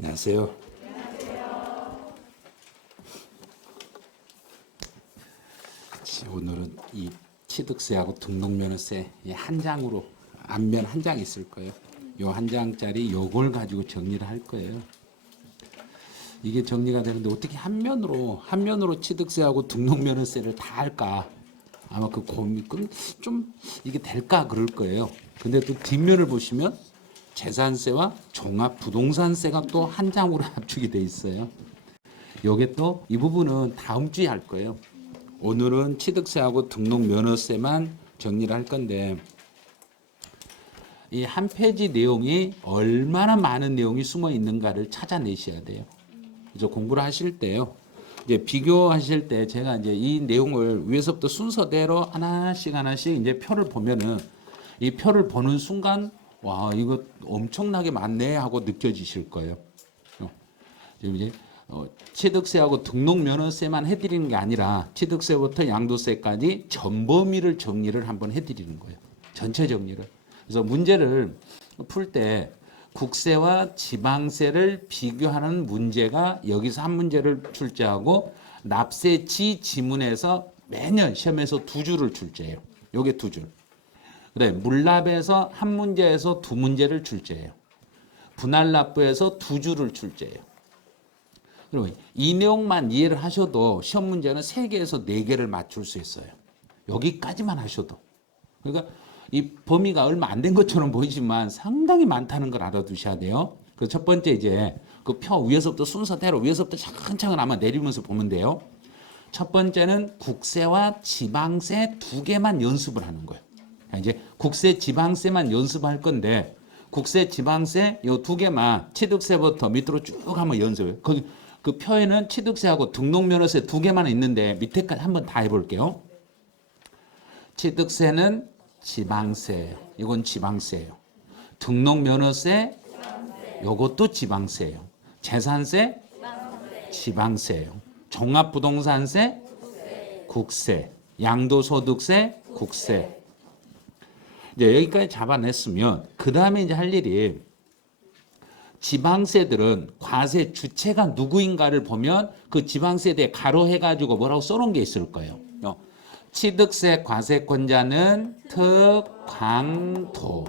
안녕하세요. 오늘은 이 취득세하고 등록면허세 한 장으로 앞면 한 장 있을 거예요. 요 한 장짜리 요걸 가지고 정리를 할 거예요. 이게 정리가 되는데 어떻게 한 면으로 취득세하고 등록면허세를 다 할까? 아마 그 고민 좀 이게 될까 그럴 거예요. 근데 또 뒷면을 보시면 재산세와 종합부동산세가 또 한 장으로 압축이 돼 있어요. 요게 또 이 부분은 다음 주에 할 거예요. 오늘은 취득세하고 등록면허세만 정리를 할 건데 이 한 페이지 내용이 얼마나 많은 내용이 숨어 있는가를 찾아내셔야 돼요. 그래서 공부를 하실 때요. 이제 비교하실 때 제가 이제 이 내용을 위에서부터 순서대로 하나씩 이제 표를 보면은 이 표를 보는 순간 와 이거 엄청나게 많네 하고 느껴지실 거예요. 지금 이제 취득세하고 등록면허세만 해드리는 게 아니라 취득세부터 양도세까지 전범위를 정리를 한번 해드리는 거예요. 전체 정리를. 그래서 문제를 풀 때 국세와 지방세를 비교하는 문제가 여기서 한 문제를 출제하고 납세지 지문에서 매년 시험에서 두 줄을 출제해요. 요게 두 줄. 그래 물납에서 한 문제에서 두 문제를 출제해요. 분할납부에서 두 줄을 출제해요. 그러면 이 내용만 이해를 하셔도 시험 문제는 3개에서 4개를 맞출 수 있어요. 여기까지만 하셔도. 그러니까 이 범위가 얼마 안 된 것처럼 보이지만 상당히 많다는 걸 알아두셔야 돼요. 그 첫 번째 이제 그 표 위에서부터 순서대로 위에서부터 차근차근 아마 내리면서 보면 돼요. 첫 번째는 국세와 지방세 2개만 연습을 하는 거예요. 이제 국세 지방세만 연습할 건데 국세 지방세 요 2개만 취득세부터 밑으로 쭉 한번 연습해요. 거기 그 표에는 취득세하고 등록면허세 2개만 있는데 밑에까지 한번 다 해볼게요. 취득세는 지방세예요. 이건 지방세예요. 등록면허세 요것도 지방세예요. 재산세 지방세예요. 종합부동산세 국세. 양도소득세 국세. 이제 여기까지 잡아냈으면 그 다음에 이제 할 일이 지방세들은 과세 주체가 누구인가를 보면 그 지방세에 대해 가로해가지고 뭐라고 써놓은 게 있을 거예요. 취득세 과세권자는 특광도,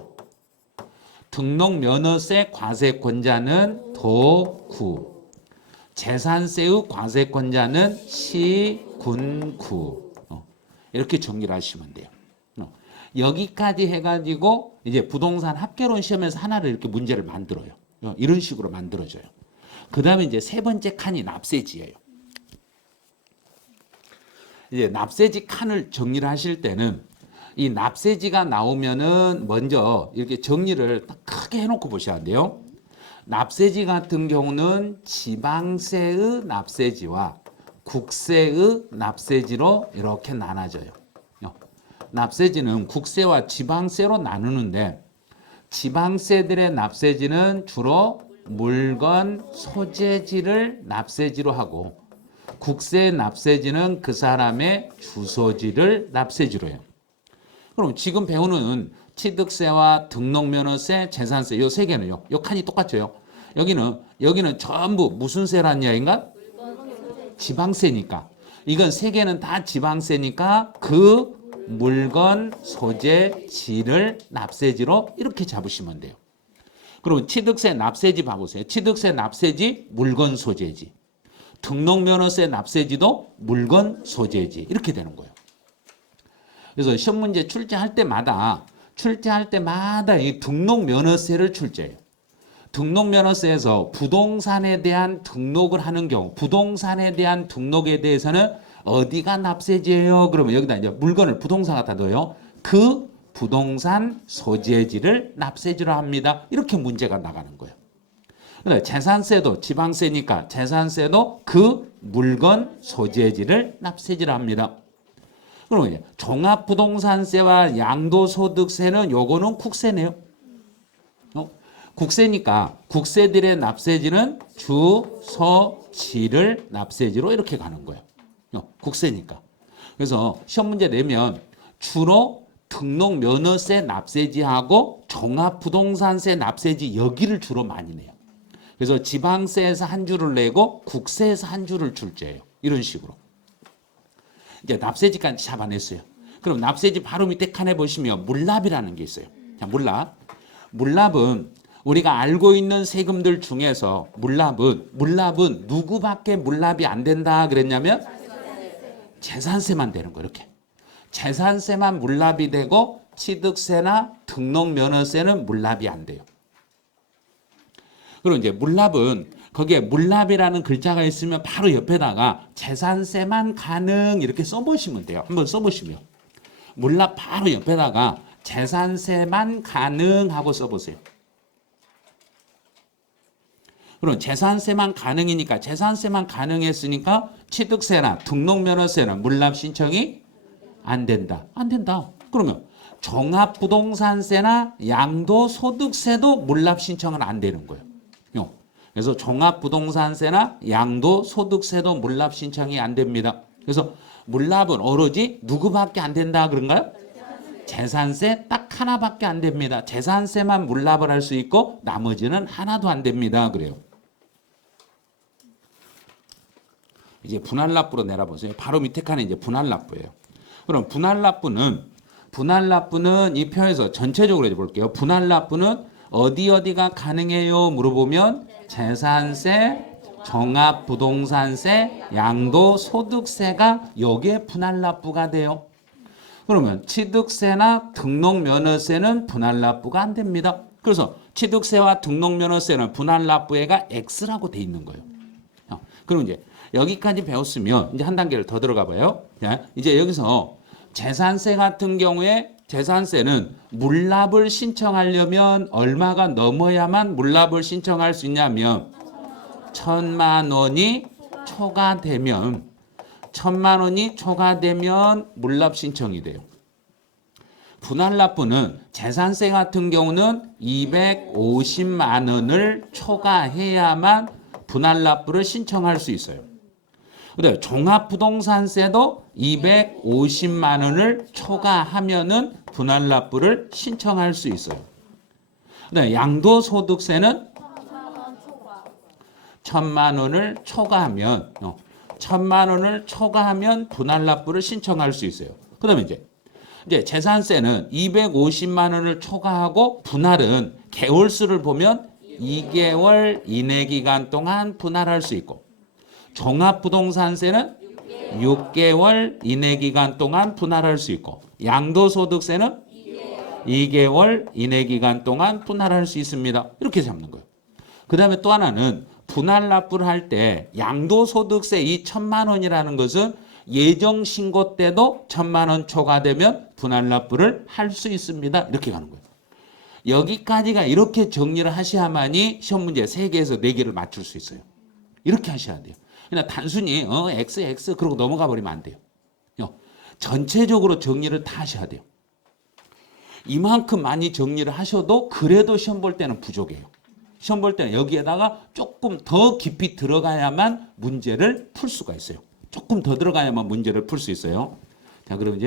등록면허세 과세권자는 도구, 재산세의 과세권자는 시군구. 이렇게 정리를 하시면 돼요. 여기까지 해가지고 이제 부동산 합계론 시험에서 하나를 이렇게 문제를 만들어요. 이런 식으로 만들어져요. 그 다음에 이제 세 번째 칸이 납세지예요. 이제 납세지 칸을 정리를 하실 때는 이 납세지가 나오면은 먼저 이렇게 정리를 크게 해놓고 보셔야 돼요. 납세지 같은 경우는 지방세의 납세지와 국세의 납세지로 이렇게 나눠져요. 납세지는 국세와 지방세로 나누는데 지방세들의 납세지는 주로 물건 소재지를 납세지로 하고 국세 납세지는 그 사람의 주소지를 납세지로 해요. 그럼 지금 배우는 취득세와 등록면허세, 재산세 요 3개는요. 요 칸이 똑같죠. 여기는 전부 무슨 세란 이야기인가? 지방세니까. 이건 3개는 다 지방세니까 그 물건 소재지를 납세지로 이렇게 잡으시면 돼요. 그리고 취득세 납세지 봐보세요. 취득세 납세지 물건 소재지. 등록면허세 납세지도 물건 소재지. 이렇게 되는 거예요. 그래서 시험 문제 출제할 때마다 이 등록면허세를 출제해요. 등록면허세에서 부동산에 대한 등록을 하는 경우 부동산에 대한 등록에 대해서는 어디가 납세지예요? 그러면 여기다 이제 물건을 부동산 갖다 넣어요. 그 부동산 소재지를 납세지로 합니다. 이렇게 문제가 나가는 거예요. 재산세도 지방세니까 재산세도 그 물건 소재지를 납세지로 합니다. 그러면 이제 종합부동산세와 양도소득세는 요거는 국세네요. 국세니까 국세들의 납세지는 주소지를 납세지로 이렇게 가는 거예요. 국세니까. 그래서 시험 문제 내면 주로 등록면허세 납세지하고 종합부동산세 납세지 여기를 주로 많이 내요. 그래서 지방세에서 한 주를 내고 국세에서 한 주를 출제해요. 이런 식으로. 이제 납세지까지 잡아냈어요. 그럼 납세지 바로 밑에 칸에 보시면 물납이라는 게 있어요. 자, 물납. 물납은 우리가 알고 있는 세금들 중에서 물납은 누구밖에 물납이 안 된다 그랬냐면 재산세만 되는 거예요. 이렇게. 재산세만 물납이 되고 취득세나 등록면허세는 물납이 안 돼요. 그리고 이제 물납은 거기에 물납이라는 글자가 있으면 바로 옆에다가 재산세만 가능 이렇게 써보시면 돼요. 한번 써보시면. 물납 바로 옆에다가 재산세만 가능하고 써보세요. 그럼 재산세만 가능이니까 재산세만 가능했으니까 취득세나 등록면허세는 물납 신청이 안 된다. 안 된다. 그러면 종합부동산세나 양도소득세도 물납 신청은 안 되는 거예요. 그래서 종합부동산세나 양도소득세도 물납 신청이 안 됩니다. 그래서 물납은 오로지 누구밖에 안 된다 그런가요? 재산세 딱 하나밖에 안 됩니다. 재산세만 물납을 할 수 있고 나머지는 하나도 안 됩니다. 그래요. 이제 분할납부로 내려보세요. 바로 밑에 칸에 이제 분할납부예요. 그럼 분할납부는 이 표에서 전체적으로 해볼게요. 분할납부는 어디가 가능해요? 물어보면 재산세, 종합부동산세, 양도소득세가 여기에 분할납부가 돼요. 그러면 취득세나 등록면허세는 분할납부가 안 됩니다. 그래서 취득세와 등록면허세는 분할납부에가 X라고 돼 있는 거예요. 그럼 이제 여기까지 배웠으면 이제 한 단계를 더 들어가 봐요. 이제 여기서 재산세 같은 경우에 재산세는 물납을 신청하려면 얼마가 넘어야만 물납을 신청할 수 있냐면 1,000만 원이 초과되면 물납 신청이 돼요. 분할납부는 재산세 같은 경우는 250만 원을 초과해야만 분할납부를 신청할 수 있어요. 근데 종합부동산세도 250만 원을 초과하면은 분할납부를 신청할 수 있어요. 근데 양도소득세는 1,000만 원을 초과하면 1,000만 원을 초과하면 분할납부를 신청할 수 있어요. 그다음에 이제 재산세는 250만 원을 초과하고 분할은 개월수를 보면 2개월 이내 기간 동안 분할할 수 있고 종합부동산세는 6개월 이내 기간 동안 분할할 수 있고 양도소득세는 2개월 이내 기간 동안 분할할 수 있습니다. 이렇게 잡는 거예요. 그 다음에 또 하나는 분할납부를 할 때 양도소득세 이 1,000만 원이라는 것은 예정신고 때도 1,000만 원 초과되면 분할납부를 할 수 있습니다. 이렇게 가는 거예요. 여기까지가 이렇게 정리를 하셔야만이 시험 문제 3개에서 4개를 맞출 수 있어요. 이렇게 하셔야 돼요. 그냥 단순히 X 그러고 넘어가 버리면 안 돼요. 전체적으로 정리를 다 하셔야 돼요. 이만큼 많이 정리를 하셔도 그래도 시험 볼 때는 부족해요. 시험 볼 때는 여기에다가 조금 더 깊이 들어가야만 문제를 풀 수가 있어요. 조금 더 들어가야만 문제를 풀 수 있어요. 자, 그럼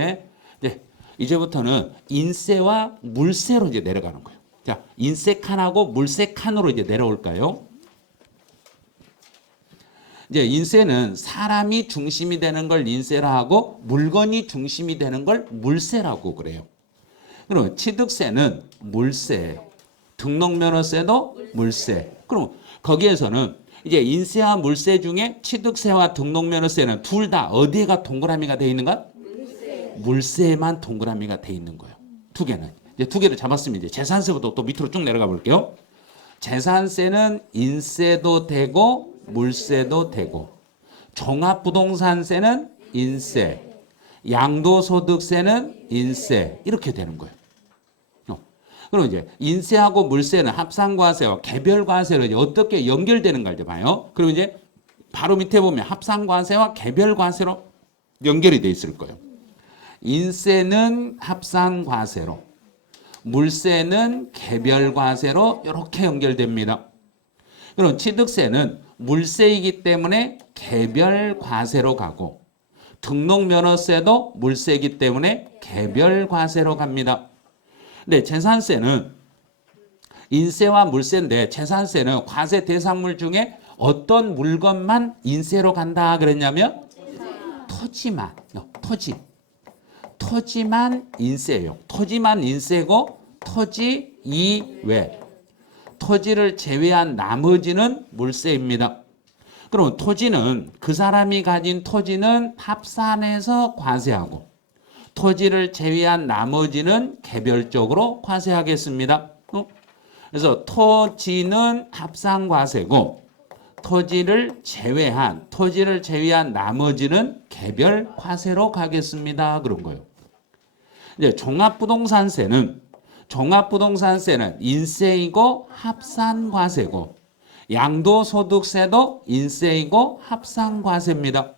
이제부터는 인세와 물세로 이제 내려가는 거예요. 자, 인세 칸하고 물세 칸으로 이제 내려올까요? 이제 인세는 사람이 중심이 되는 걸 인세라 하고 물건이 중심이 되는 걸 물세라고 그래요. 그럼 취득세는 물세예요. 등록면허세도 물세. 그럼 거기에서는 이제 인세와 물세 중에 취득세와 등록면허세는 둘 다 어디에가 동그라미가 돼 있는가? 물세에만 동그라미가 돼 있는 거예요. 두 개는. 이제 두 개를 잡았으면 이제 재산세부터 또 밑으로 쭉 내려가 볼게요. 재산세는 인세도 되고 물세도 되고 종합부동산세는 인세, 양도소득세는 인세 이렇게 되는 거예요. 그럼 이제 인세하고 물세는 합산과세와 개별과세로 어떻게 연결되는가 이제 봐요. 그리고 이제 바로 밑에 보면 합산과세와 개별과세로 연결이 돼 있을 거예요. 인세는 합산과세로, 물세는 개별과세로 이렇게 연결됩니다. 그럼 취득세는 물세이기 때문에 개별과세로 가고 등록면허세도 물세이기 때문에 개별과세로 갑니다. 근데 재산세는 인세와 물세인데 재산세는 과세 대상물 중에 어떤 물건만 인세로 간다 그랬냐면 토지만, 토지만 인세예요. 토지만 인세고 토지 이외, 토지를 제외한 나머지는 물세입니다. 그럼 토지는 그 사람이 가진 토지는 합산해서 과세하고 토지를 제외한 나머지는 개별적으로 과세하겠습니다. 그래서 토지는 합산과세고 토지를 제외한 나머지는 개별 과세로 가겠습니다. 그런 거예요. 이제 종합부동산세는 인세이고 합산과세고 양도소득세도 인세이고 합산과세입니다.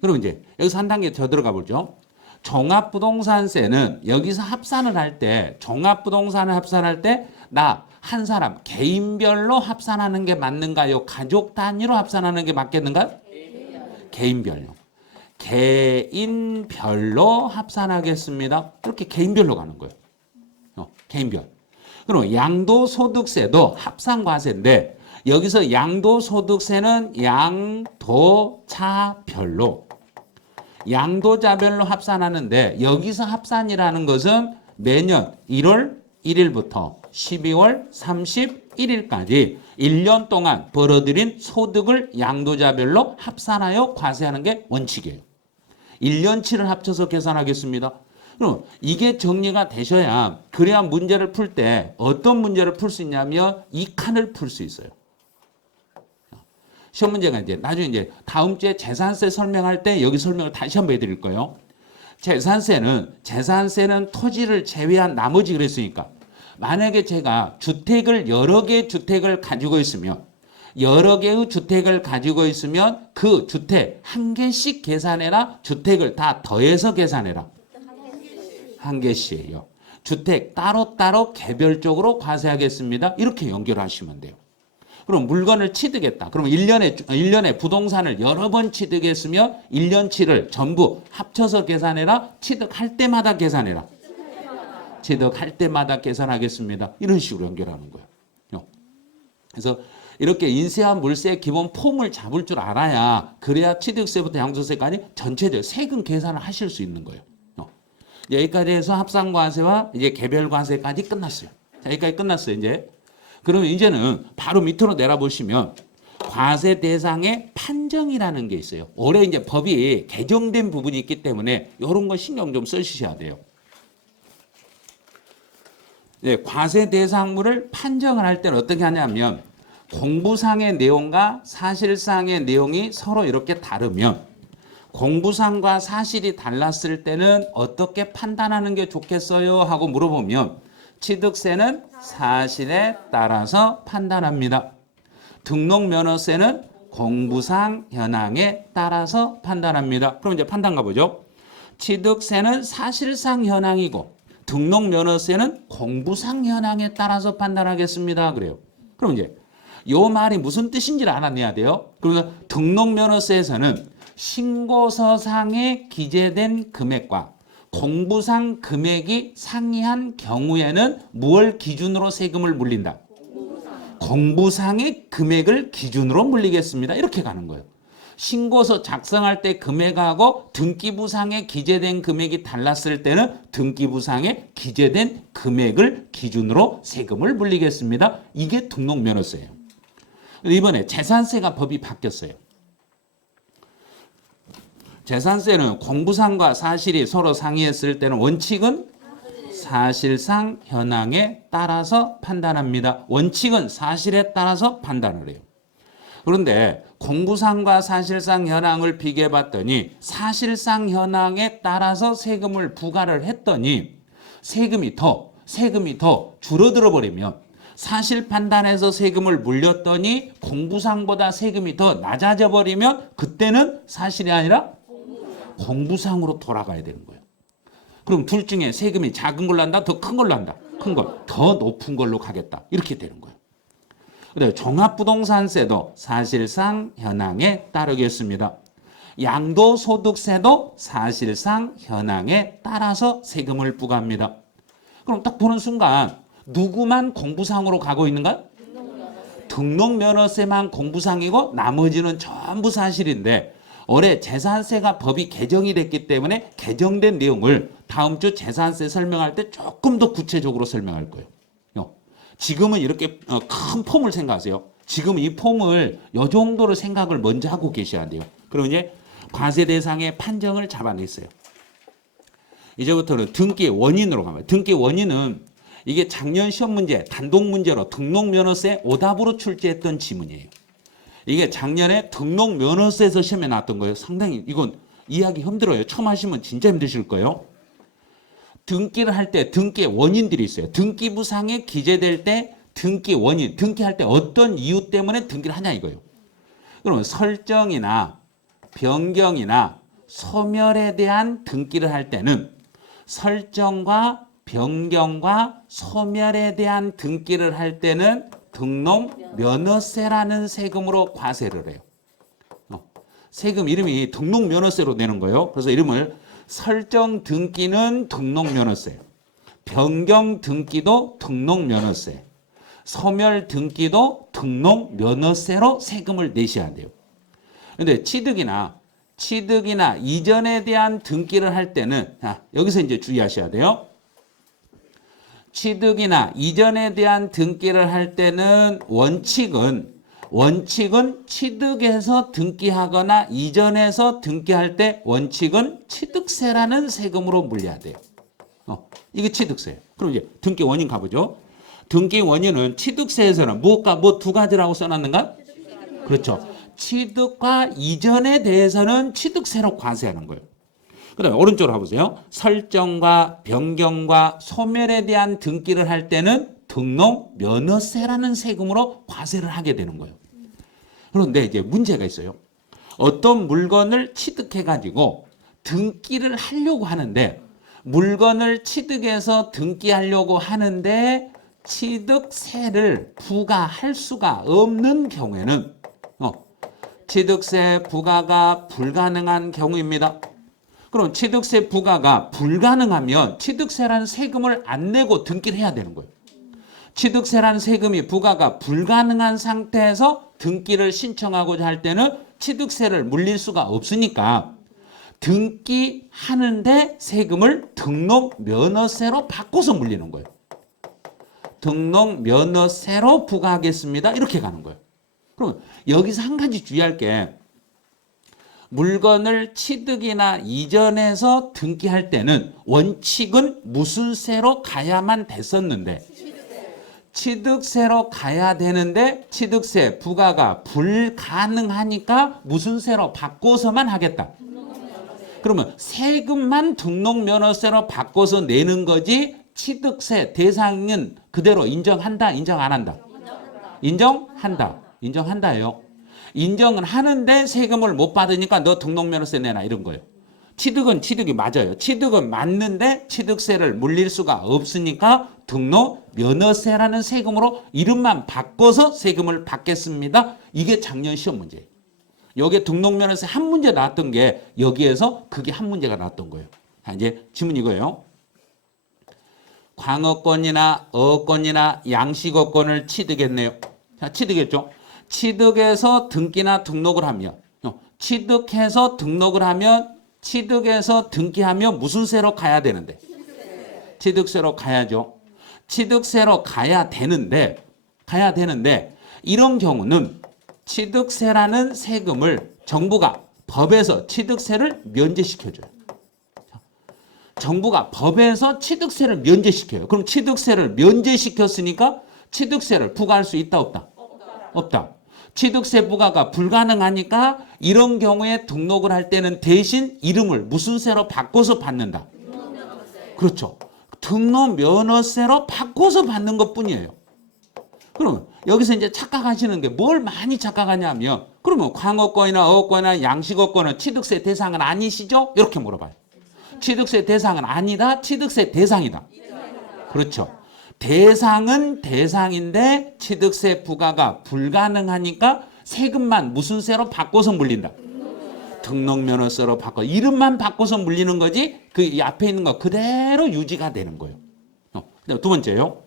그럼 이제 여기서 한 단계 더 들어가 보죠. 종합부동산세는 여기서 합산을 할 때 종합부동산을 합산할 때 나 한 사람 개인별로 합산하는 게 맞는가요? 가족 단위로 합산하는 게 맞겠는가요? 개인별로. 개인별로 합산하겠습니다. 이렇게 개인별로 가는 거예요. 개인별. 그럼 양도소득세도 합산과세인데 여기서 양도소득세는 양도자별로 합산하는데 여기서 합산이라는 것은 매년 1월 1일부터 12월 31일까지 1년 동안 벌어들인 소득을 양도자별로 합산하여 과세하는 게 원칙이에요. 1년치를 합쳐서 계산하겠습니다. 그럼 이게 정리가 되셔야 그래야 문제를 풀 때 어떤 문제를 풀 수 있냐면 이 칸을 풀 수 있어요. 시험 문제가 이제 나중에 이제 다음 주에 재산세 설명할 때 여기 설명을 다시 한번 해드릴 거예요. 재산세는 토지를 제외한 나머지 그랬으니까 만약에 제가 여러 개의 주택을 가지고 있으면 그 주택 한 개씩 계산해라. 주택을 다 더해서 계산해라. 한 개씩이에요. 주택 따로따로 개별적으로 과세하겠습니다. 이렇게 연결하시면 돼요. 그럼 물건을 취득했다. 그럼 1년에 부동산을 여러 번 취득했으면 1년치를 전부 합쳐서 계산해라. 취득할 때마다 계산해라. 취득할 때마다 계산하겠습니다. 이런 식으로 연결하는 거예요. 그래서 이렇게 인세와 물세의 기본 폼을 잡을 줄 알아야 그래야 취득세부터 양도세까지 전체적으로 세금 계산을 하실 수 있는 거예요. 여기까지 해서 합산과세와 이제 개별과세까지 끝났어요. 자, 여기까지 끝났어요. 이제. 그러면 이제는 바로 밑으로 내려보시면 과세 대상의 판정이라는 게 있어요. 올해 이제 법이 개정된 부분이 있기 때문에 이런 거 신경 좀 써주셔야 돼요. 네, 과세 대상물을 판정을 할 때는 어떻게 하냐면 공부상의 내용과 사실상의 내용이 서로 이렇게 다르면 공부상과 사실이 달랐을 때는 어떻게 판단하는 게 좋겠어요? 하고 물어보면 취득세는 사실에 따라서 판단합니다. 등록면허세는 공부상 현황에 따라서 판단합니다. 그럼 이제 판단 가보죠. 취득세는 사실상 현황이고 등록면허세는 공부상 현황에 따라서 판단하겠습니다. 그래요. 그럼 이제 요 말이 무슨 뜻인지를 알아내야 돼요. 그러면 등록면허세에서는 신고서상에 기재된 금액과 공부상 금액이 상이한 경우에는 무엇을 기준으로 세금을 물린다? 공부상의 금액을 기준으로 물리겠습니다. 이렇게 가는 거예요. 신고서 작성할 때 금액하고 등기부상에 기재된 금액이 달랐을 때는 등기부상에 기재된 금액을 기준으로 세금을 물리겠습니다. 이게 등록면허세예요. 이번에 재산세가 법이 바뀌었어요. 재산세는 공부상과 사실이 서로 상이했을 때는 원칙은 사실상 현황에 따라서 판단합니다. 원칙은 사실에 따라서 판단을 해요. 그런데 공부상과 사실상 현황을 비교해 봤더니 사실상 현황에 따라서 세금을 부과를 했더니 세금이 더 줄어들어 버리면 사실 판단해서 세금을 물렸더니 공부상보다 세금이 더 낮아져 버리면 그때는 사실이 아니라 공부상으로 돌아가야 되는 거예요. 그럼 둘 중에 세금이 작은 걸로 한다? 더 큰 걸로 한다? 큰 걸. 더 높은 걸로 가겠다. 이렇게 되는 거예요. 그래서 종합부동산세도 사실상 현황에 따르겠습니다. 양도소득세도 사실상 현황에 따라서 세금을 부과합니다. 그럼 딱 보는 순간 누구만 공부상으로 가고 있는가요? 등록면허세만 공부상이고 나머지는 전부 사실인데 올해 재산세가 법이 개정이 됐기 때문에 개정된 내용을 다음 주 재산세 설명할 때 조금 더 구체적으로 설명할 거예요. 지금은 이렇게 큰 폼을 생각하세요. 지금 이 폼을 이 정도로 생각을 먼저 하고 계셔야 돼요. 그럼 이제 과세 대상의 판정을 잡아냈어요. 이제부터는 등기 원인으로 가면 등기 원인은 이게 작년 시험 문제 단독 문제로 등록면허세 오답으로 출제했던 지문이에요. 이게 작년에 등록면허세에서 시험에 나왔던 거예요. 상당히 이건 이해하기 힘들어요. 처음 하시면 진짜 힘드실 거예요. 등기를 할 때 등기 원인들이 있어요. 등기부상에 기재될 때 등기 원인, 등기할 때 어떤 이유 때문에 등기를 하냐 이거예요. 그러면 설정이나 변경이나 소멸에 대한 등기를 할 때는 설정과 변경과 소멸에 대한 등기를 할 때는 등록면허세라는 세금으로 과세를 해요. 세금 이름이 등록면허세로 내는 거예요. 그래서 이름을 설정 등기는 등록면허세, 변경 등기도 등록면허세, 소멸 등기도 등록면허세로 세금을 내셔야 돼요. 그런데 취득이나 이전에 대한 등기를 할 때는 여기서 이제 주의하셔야 돼요. 취득이나 이전에 대한 등기를 할 때는 원칙은 취득해서 등기하거나 이전해서 등기할 때 원칙은 취득세라는 세금으로 물려야 돼요. 이게 취득세예요. 그럼 이제 등기 원인 가보죠. 등기 원인은 취득세에서는 무엇과 뭐 두 가지라고 써놨는가? 그렇죠. 취득과 이전에 대해서는 취득세로 과세하는 거예요. 그 다음에 오른쪽으로 가보세요. 설정과 변경과 소멸에 대한 등기를 할 때는 등록면허세라는 세금으로 과세를 하게 되는 거예요. 그런데 이제 문제가 있어요. 어떤 물건을 취득해가지고 등기를 하려고 하는데 물건을 취득해서 등기하려고 하는데 취득세를 부과할 수가 없는 경우에는 취득세 부과가 불가능한 경우입니다. 그럼 취득세 부과가 불가능하면 취득세라는 세금을 안 내고 등기를 해야 되는 거예요. 취득세라는 세금이 부과가 불가능한 상태에서 등기를 신청하고자 할 때는 취득세를 물릴 수가 없으니까 등기하는데 세금을 등록면허세로 바꿔서 물리는 거예요. 등록면허세로 부과하겠습니다. 이렇게 가는 거예요. 그럼 여기서 한 가지 주의할 게 물건을 취득이나 이전해서 등기할 때는 원칙은 무슨 세로 가야만 됐었는데 취득세로 가야 되는데 취득세 부과가 불가능하니까 무슨 세로 바꿔서만 하겠다. 그러면 세금만 등록면허세로 바꿔서 내는 거지 취득세 대상은 그대로 인정한다, 인정 안 한다? 인정한다. 인정한다예요. 인정은 하는데 세금을 못 받으니까 너 등록면허세 내놔 이런 거예요. 취득은 취득이 맞아요. 취득은 맞는데 취득세를 물릴 수가 없으니까 등록면허세라는 세금으로 이름만 바꿔서 세금을 받겠습니다. 이게 작년 시험 문제예요. 여기에 등록면허세 한 문제 나왔던 게 여기에서 그게 한 문제가 나왔던 거예요. 자, 이제 질문 이거예요. 광어권이나 어권이나 양식어권을 취득했네요. 자, 취득했죠. 취득해서 등기나 등록을 하면 취득해서 등록을 하면 취득해서 등기하면 무슨 세로 가야 되는데? 취득세로 가야죠. 취득세로 가야 되는데 이런 경우는 취득세라는 세금을 정부가 법에서 취득세를 면제시켜줘요. 정부가 법에서 취득세를 면제시켜요. 그럼 취득세를 면제시켰으니까 취득세를 부과할 수 있다 없다? 없다. 취득세 부과가 불가능하니까 이런 경우에 등록을 할 때는 대신 이름을 무슨 세로 바꿔서 받는다? 그렇죠. 등록면허세로 바꿔서 받는 것뿐이에요. 그러면 여기서 이제 착각하시는 게 뭘 많이 착각하냐면 그러면 광어권이나 어권이나 양식어권은 취득세 대상은 아니시죠? 이렇게 물어봐요. 취득세 대상은 아니다. 취득세 대상이다. 그렇죠. 대상은 대상인데 취득세 부과가 불가능하니까 세금만 무슨 세로 바꿔서 물린다. 등록면허세로 바꿔 이름만 바꿔서 물리는 거지 그 앞에 있는 거 그대로 유지가 되는 거예요. 두 번째요.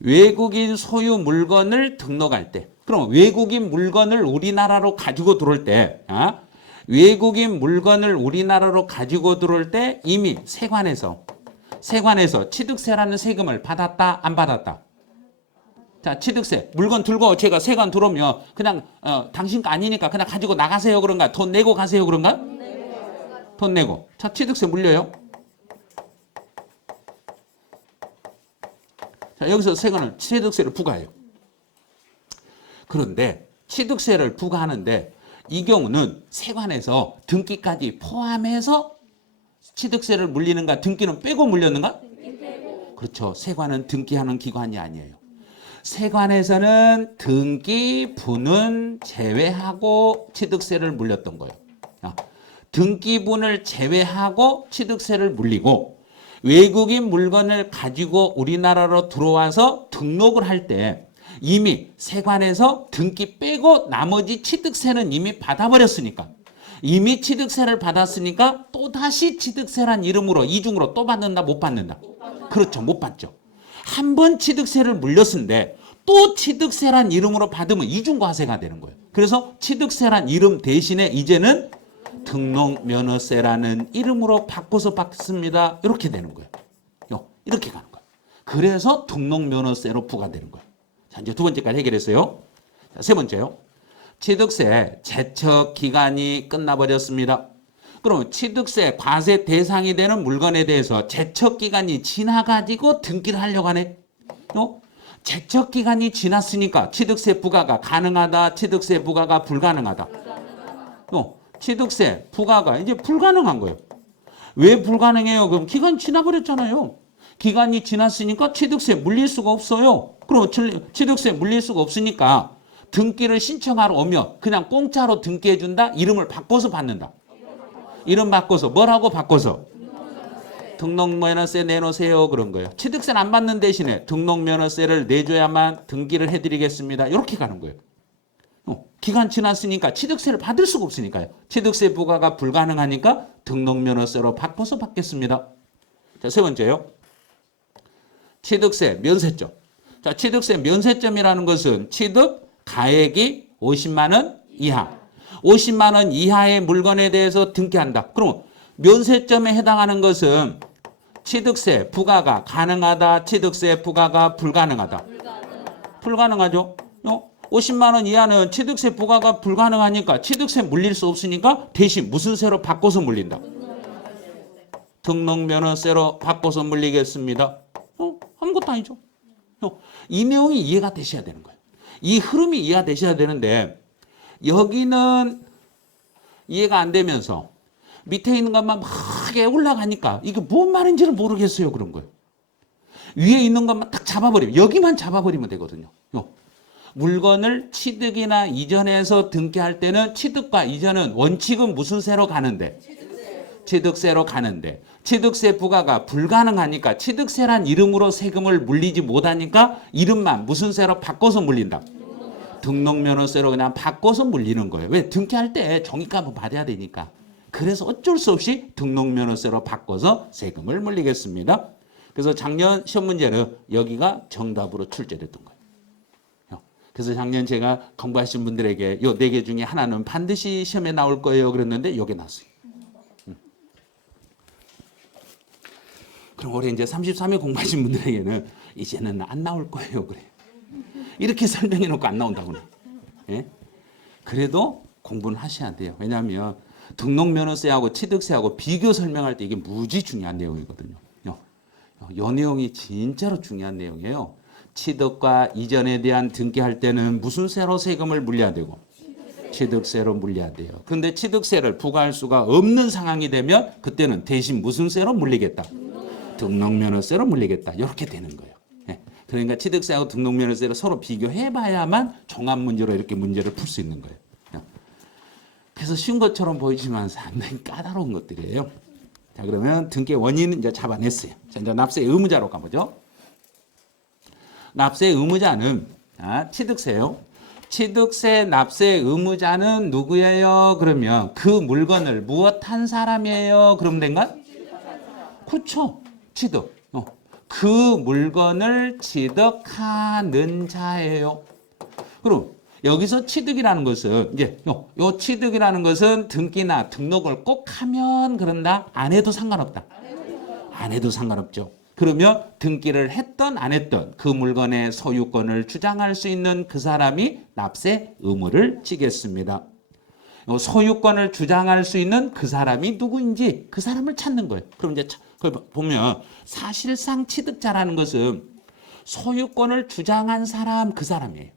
외국인 소유 물건을 등록할 때, 그럼 외국인 물건을 우리나라로 가지고 들어올 때, 외국인 물건을 우리나라로 가지고 들어올 때 이미 세관에서 취득세라는 세금을 받았다, 안 받았다? 자, 취득세. 물건 들고 제가 세관 들어오면 그냥 당신 거 아니니까 그냥 가지고 나가세요 그런가? 돈 내고 가세요 그런가? 돈 내고. 자, 취득세 물려요. 자, 여기서 세관을 취득세를 부과해요. 그런데 취득세를 부과하는데 이 경우는 세관에서 등기까지 포함해서 취득세를 물리는가? 등기는 빼고 물렸는가? 그렇죠. 세관은 등기하는 기관이 아니에요. 세관에서는 등기부는 제외하고 취득세를 물렸던 거예요. 등기부를 제외하고 취득세를 물리고 외국인 물건을 가지고 우리나라로 들어와서 등록을 할 때 이미 세관에서 등기 빼고 나머지 취득세는 이미 받아버렸으니까 이미 취득세를 받았으니까 또다시 취득세란 이름으로 이중으로 또 받는다 못 받는다? 그렇죠. 못 받죠. 한 번 취득세를 물렸는데 또 취득세란 이름으로 받으면 이중과세가 되는 거예요. 그래서 취득세란 이름 대신에 이제는 등록면허세라는 이름으로 바꿔서 받습니다. 이렇게 되는 거예요. 이렇게 가는 거예요. 그래서 등록면허세로 부과되는 거예요. 자, 이제 두 번째까지 해결했어요. 자, 세 번째요. 취득세 제척 기간이 끝나버렸습니다. 그럼 취득세 과세 대상이 되는 물건에 대해서 제척 기간이 지나가지고 등기를 하려고 하네. 제척 기간이 지났으니까 취득세 부과가 가능하다, 취득세 부과가 불가능하다. 취득세 부과가 이제 불가능한 거예요. 왜 불가능해요? 그럼 기간이 지나버렸잖아요. 기간이 지났으니까 취득세 물릴 수가 없어요. 그럼 취득세 물릴 수가 없으니까 등기를 신청하러 오면 그냥 공짜로 등기해준다? 이름을 바꿔서 받는다. 이름 바꿔서 뭐라고 바꿔서? 등록면허세 내놓으세요 그런 거예요. 취득세는 안 받는 대신에 등록면허세를 내줘야만 등기를 해드리겠습니다. 이렇게 가는 거예요. 기간 지났으니까 취득세를 받을 수가 없으니까요. 취득세 부과가 불가능하니까 등록면허세로 바꿔서 받겠습니다. 자, 세 번째요. 취득세 면세점. 자, 취득세 면세점이라는 것은 취득 가액이 50만 원 이하. 50만 원 이하의 물건에 대해서 등기한다. 그럼 면세점에 해당하는 것은 취득세 부과가 가능하다, 취득세 부과가 불가능하다. 불가능하죠. 50만 원 이하는 취득세 부과가 불가능하니까 취득세 물릴 수 없으니까 대신 무슨 세로 바꿔서 물린다. 등록면허세로 바꿔서 물리겠습니다. 아무것도 아니죠. 이 내용이 이해가 되셔야 되는 거예요. 이 흐름이 이해가 되셔야 되는데 여기는 이해가 안 되면서 밑에 있는 것만 막 올라가니까 이게 뭔 말인지를 모르겠어요. 그런 거예요. 위에 있는 것만 딱 잡아버리면 여기만 잡아버리면 되거든요. 물건을 취득이나 이전해서 등기할 때는 취득과 이전은 원칙은 무슨 세로 가는데? 취득세로 가는데 취득세 부과가 불가능하니까 취득세란 이름으로 세금을 물리지 못하니까 이름만 무슨 세로 바꿔서 물린다. 등록면허세로 그냥 바꿔서 물리는 거예요. 왜? 등기할 때 종이값을 받아야 되니까. 그래서 어쩔 수 없이 등록면허세로 바꿔서 세금을 물리겠습니다. 그래서 작년 시험 문제는 여기가 정답으로 출제됐던 거예요. 그래서 작년 제가 공부하신 분들에게 요 4개 중에 하나는 반드시 시험에 나올 거예요 그랬는데 여기 나왔어요. 그럼 올해 이제 33회 공부하신 분들에게는 이제는 안 나올 거예요 그래요. 이렇게 설명해 놓고 안 나온다고 그래요. 예? 그래도 공부는 하셔야 돼요. 왜냐하면 등록면허세하고 취득세하고 비교 설명할 때 이게 무지 중요한 내용이거든요. 이 내용이 진짜로 중요한 내용이에요. 취득과 이전에 대한 등기할 때는 무슨 세로 세금을 물려야 되고? 취득세로 물려야 돼요. 그런데 취득세를 부과할 수가 없는 상황이 되면 그때는 대신 무슨 세로 물리겠다? 등록면허세로 물리겠다. 이렇게 되는 거예요. 그러니까 취득세하고 등록면허세를 서로 비교해봐야만 종합문제로 이렇게 문제를 풀 수 있는 거예요. 그래서 쉬운 것처럼 보이지만 상당히 까다로운 것들이에요. 자, 그러면 등기 원인은 이제 잡아냈어요. 자, 이제 납세 의무자로 가보죠. 납세 의무자는 취득세요. 취득세 납세 의무자는 누구예요? 그러면 그 물건을 무엇한 사람이에요? 그러면 된가? 그렇죠. 취득. 그 물건을 취득하는 자예요. 그럼 여기서 취득이라는 것은 이제 요 취득이라는 것은 등기나 등록을 꼭 하면 그런다? 안 해도 상관없다. 안 해도 상관없죠. 그러면 등기를 했던 안 했던 그 물건의 소유권을 주장할 수 있는 그 사람이 납세 의무를 지겠습니다. 소유권을 주장할 수 있는 그 사람이 누구인지 그 사람을 찾는 거예요. 그럼 이제 그걸 보면 사실상 취득자라는 것은 소유권을 주장한 사람 그 사람이에요.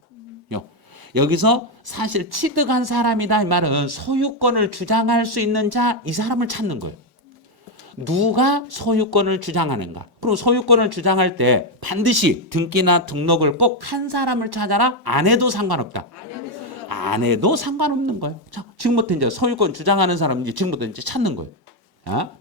여기서 사실 취득한 사람이다 이 말은 소유권을 주장할 수 있는 자 이 사람을 찾는 거예요. 누가 소유권을 주장하는가? 그럼 소유권을 주장할 때 반드시 등기나 등록을 꼭 한 사람을 찾아라? 안 해도 상관없다. 안 해도 상관없는 거예요. 자, 지금부터 이제 소유권 주장하는 사람인지 지금부터 이제 찾는 거예요. 자,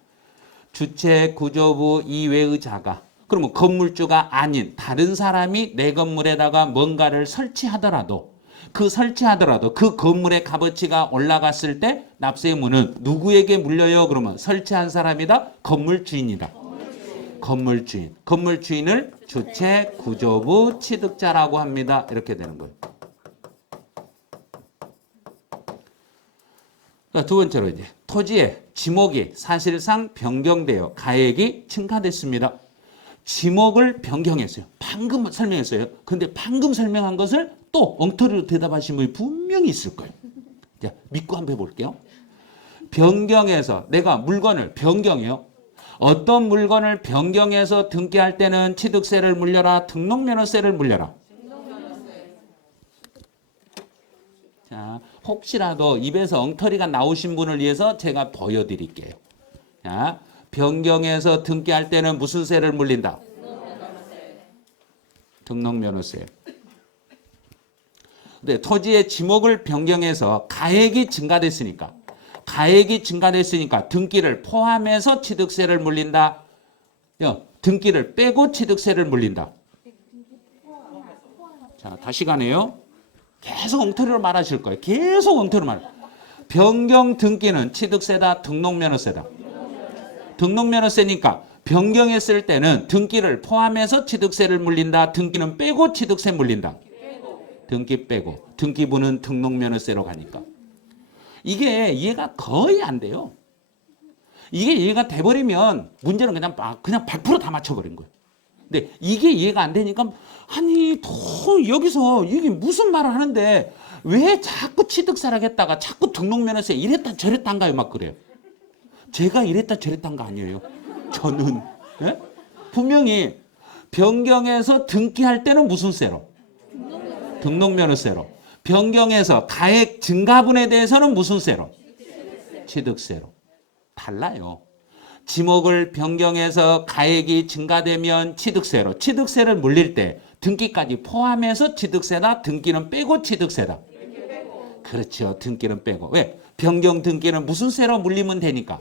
주체 구조부 이외의 자가 그러면 건물주가 아닌 다른 사람이 내 건물에다가 뭔가를 설치하더라도 그 건물의 값어치가 올라갔을 때 납세 의무는 누구에게 물려요? 그러면 설치한 사람이다? 건물 주인이다. 건물 주인. 건물 주인을 주체 구조부 취득자라고 합니다. 이렇게 되는 거예요. 두 번째로 이제 토지의 지목이 사실상 변경되어 가액이 증가됐습니다. 지목을 변경했어요. 방금 설명했어요. 근데 방금 설명한 것을 또 엉터리로 대답하신 분이 분명히 있을 거예요. 자, 믿고 한번 해볼게요. 변경해서 내가 물건을 변경해요. 어떤 물건을 변경해서 등기할 때는 취득세를 물려라, 등록면허세를 물려라. 자, 혹시라도 입에서 엉터리가 나오신 분을 위해서 제가 보여드릴게요. 자, 변경해서 등기할 때는 무슨 세를 물린다? 등록면허세. 근데 토지의 지목을 변경해서 가액이 증가됐으니까 등기를 포함해서 취득세를 물린다. 등기를 빼고 취득세를 물린다. 자, 다시 가네요. 계속 엉터리로 말하실 거예요. 계속 엉터리로 말. 변경 등기는 취득세다, 등록면허세다. 등록면허세니까 변경했을 때는 등기를 포함해서 취득세를 물린다. 등기는 빼고 취득세 물린다. 등기 빼고 등기부는 등록면허세로 가니까 이게 이해가 거의 안 돼요. 이게 이해가 돼버리면 문제는 그냥 100% 다 맞춰버린 거예요. 근데 이게 이해가 안 되니까 아니 또 여기서 이게 무슨 말을 하는데 왜 자꾸 취득세라고 했다가 자꾸 등록면허세 이랬다 저랬다 한가요? 막 그래요. 제가 이랬다 저랬다 한 거 아니에요. 저는 네? 분명히 변경해서 등기할 때는 무슨 세로? 등록면허세로. 변경해서 가액 증가분에 대해서는 무슨 세로? 취득세로. 달라요. 지목을 변경해서 가액이 증가되면 취득세로. 취득세를 물릴 때 등기까지 포함해서 취득세다. 등기는 빼고 취득세다. 그렇죠. 등기는 빼고. 왜? 변경 등기는 무슨 세로 물리면 되니까?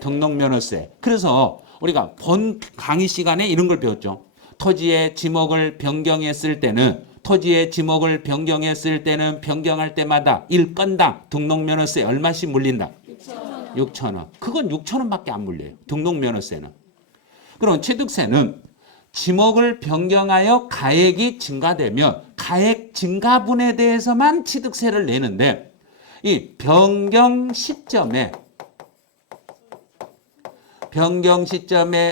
등록면허세. 그래서 우리가 본 강의 시간에 이런 걸 배웠죠. 토지의 지목을 변경했을 때는 변경할 때마다 일건당 등록면허세 얼마씩 물린다? 6,000원. 그건 6,000원밖에 안 물려요. 등록면허세는. 그럼 취득세는 지목을 변경하여 가액이 증가되면 가액 증가분에 대해서만 취득세를 내는데 이 변경 시점에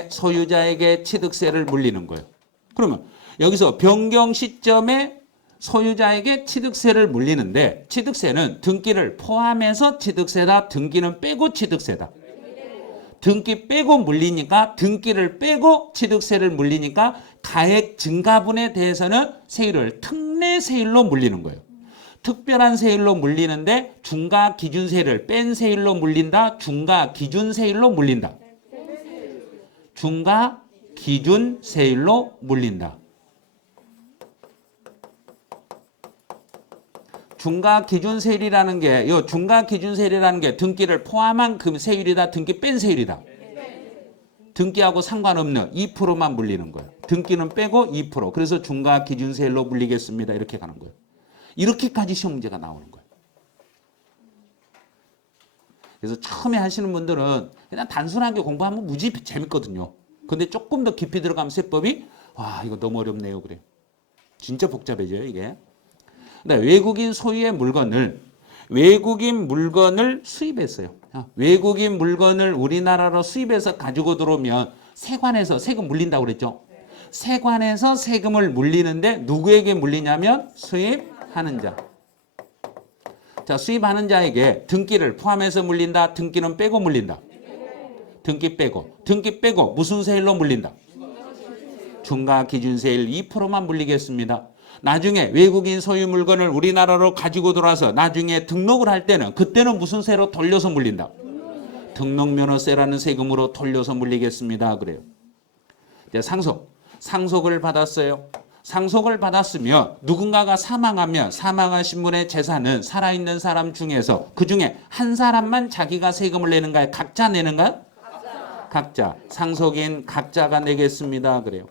소유자에게 취득세를 물리는 거예요. 그러면 여기서 변경 시점에 소유자에게 취득세를 물리는데 취득세는 등기를 포함해서 취득세다. 등기는 빼고 취득세다. 등기 빼고 물리니까 등기를 빼고 취득세를 물리니까 가액 증가분에 대해서는 세율을 특례 세율로 물리는 거예요. 특별한 세율로 물리는데 중과 기준세율을 뺀 세율로 물린다. 중과 기준세율로 물린다. 중과 기준세율로 물린다. 중과기준세율이라는 게, 요 중과기준세율이라는 게 등기를 포함한 그 세율이다, 등기 뺀 세율이다. 등기하고 상관없는 2%만 물리는 거예요. 등기는 빼고 2%. 그래서 중과기준세율로 물리겠습니다. 이렇게 가는 거예요. 이렇게까지 시험 문제가 나오는 거예요. 그래서 처음에 하시는 분들은 그냥 단순하게 공부하면 무지 재밌거든요. 근데 조금 더 깊이 들어가면 세법이 와 이거 너무 어렵네요. 그래요. 진짜 복잡해져요 이게. 외국인 소유의 외국인 물건을 수입했어요. 외국인 물건을 우리나라로 수입해서 가지고 들어오면 세관에서 세금 물린다고 그랬죠. 세관에서 세금을 물리는데 누구에게 물리냐면 수입하는 자. 자, 수입하는 자에게 등기를 포함해서 물린다. 등기는 빼고 물린다. 등기 빼고 무슨 세율로 물린다. 중과기준세율 2%만 물리겠습니다. 나중에 외국인 소유 물건을 우리나라로 가지고 들어와서 나중에 등록을 할 때는 그때는 무슨 세로 돌려서 물린다. 등록면허세라는 세금으로 돌려서 물리겠습니다. 그래요. 이제 상속을 받았어요. 상속을 받았으면 누군가가 사망하면 사망하신 분의 재산은 살아있는 사람 중에서 그중에 한 사람만 자기가 세금을 내는가요? 각자 내는가요? 각자. 상속인 각자가 내겠습니다. 그래요.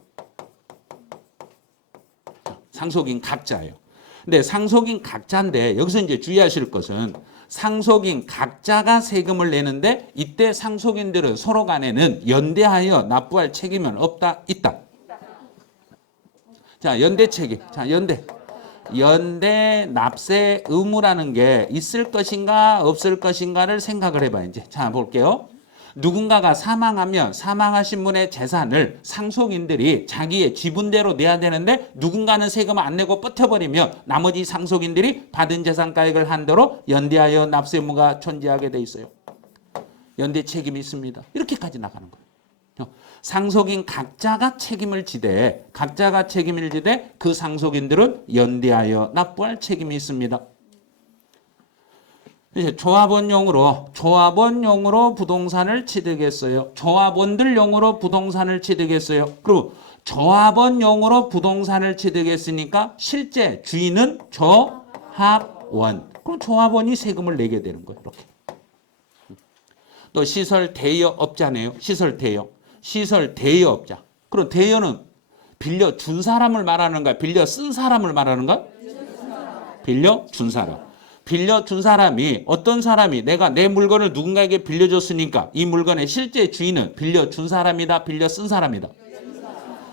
상속인 각자예요. 근데 상속인 각자인데 여기서 이제 주의하실 것은 상속인 각자가 세금을 내는데 이때 상속인들은 서로 간에는 연대하여 납부할 책임은 없다, 있다. 자, 연대 책임. 자, 연대 납세 의무라는 게 있을 것인가 없을 것인가를 생각을 해봐야지. 자, 볼게요. 누군가가 사망하면 사망하신 분의 재산을 상속인들이 자기의 지분대로 내야 되는데 누군가는 세금을 안 내고 버텨버리면 나머지 상속인들이 받은 재산가액을 한도로 연대하여 납세 의무가 존재하게 돼 있어요. 연대 책임이 있습니다. 이렇게까지 나가는 거예요. 상속인 각자가 책임을 지되 그 상속인들은 연대하여 납부할 책임이 있습니다. 이제 조합원용으로 부동산을 취득했어요. 조합원들용으로 부동산을 취득했어요. 그리고 조합원용으로 부동산을 취득했으니까 실제 주인은 조합원. 그럼 조합원이 세금을 내게 되는 거예요. 이렇게. 또 시설 대여업자네요. 시설 대여업자. 그럼 대여는 빌려 준 사람을 말하는가? 빌려 쓴 사람을 말하는가? 빌려 준 사람. 빌려준 사람이 어떤 사람이 내가 내 물건을 누군가에게 빌려줬으니까 이 물건의 실제 주인은 빌려준 사람이다. 빌려 쓴 사람이다.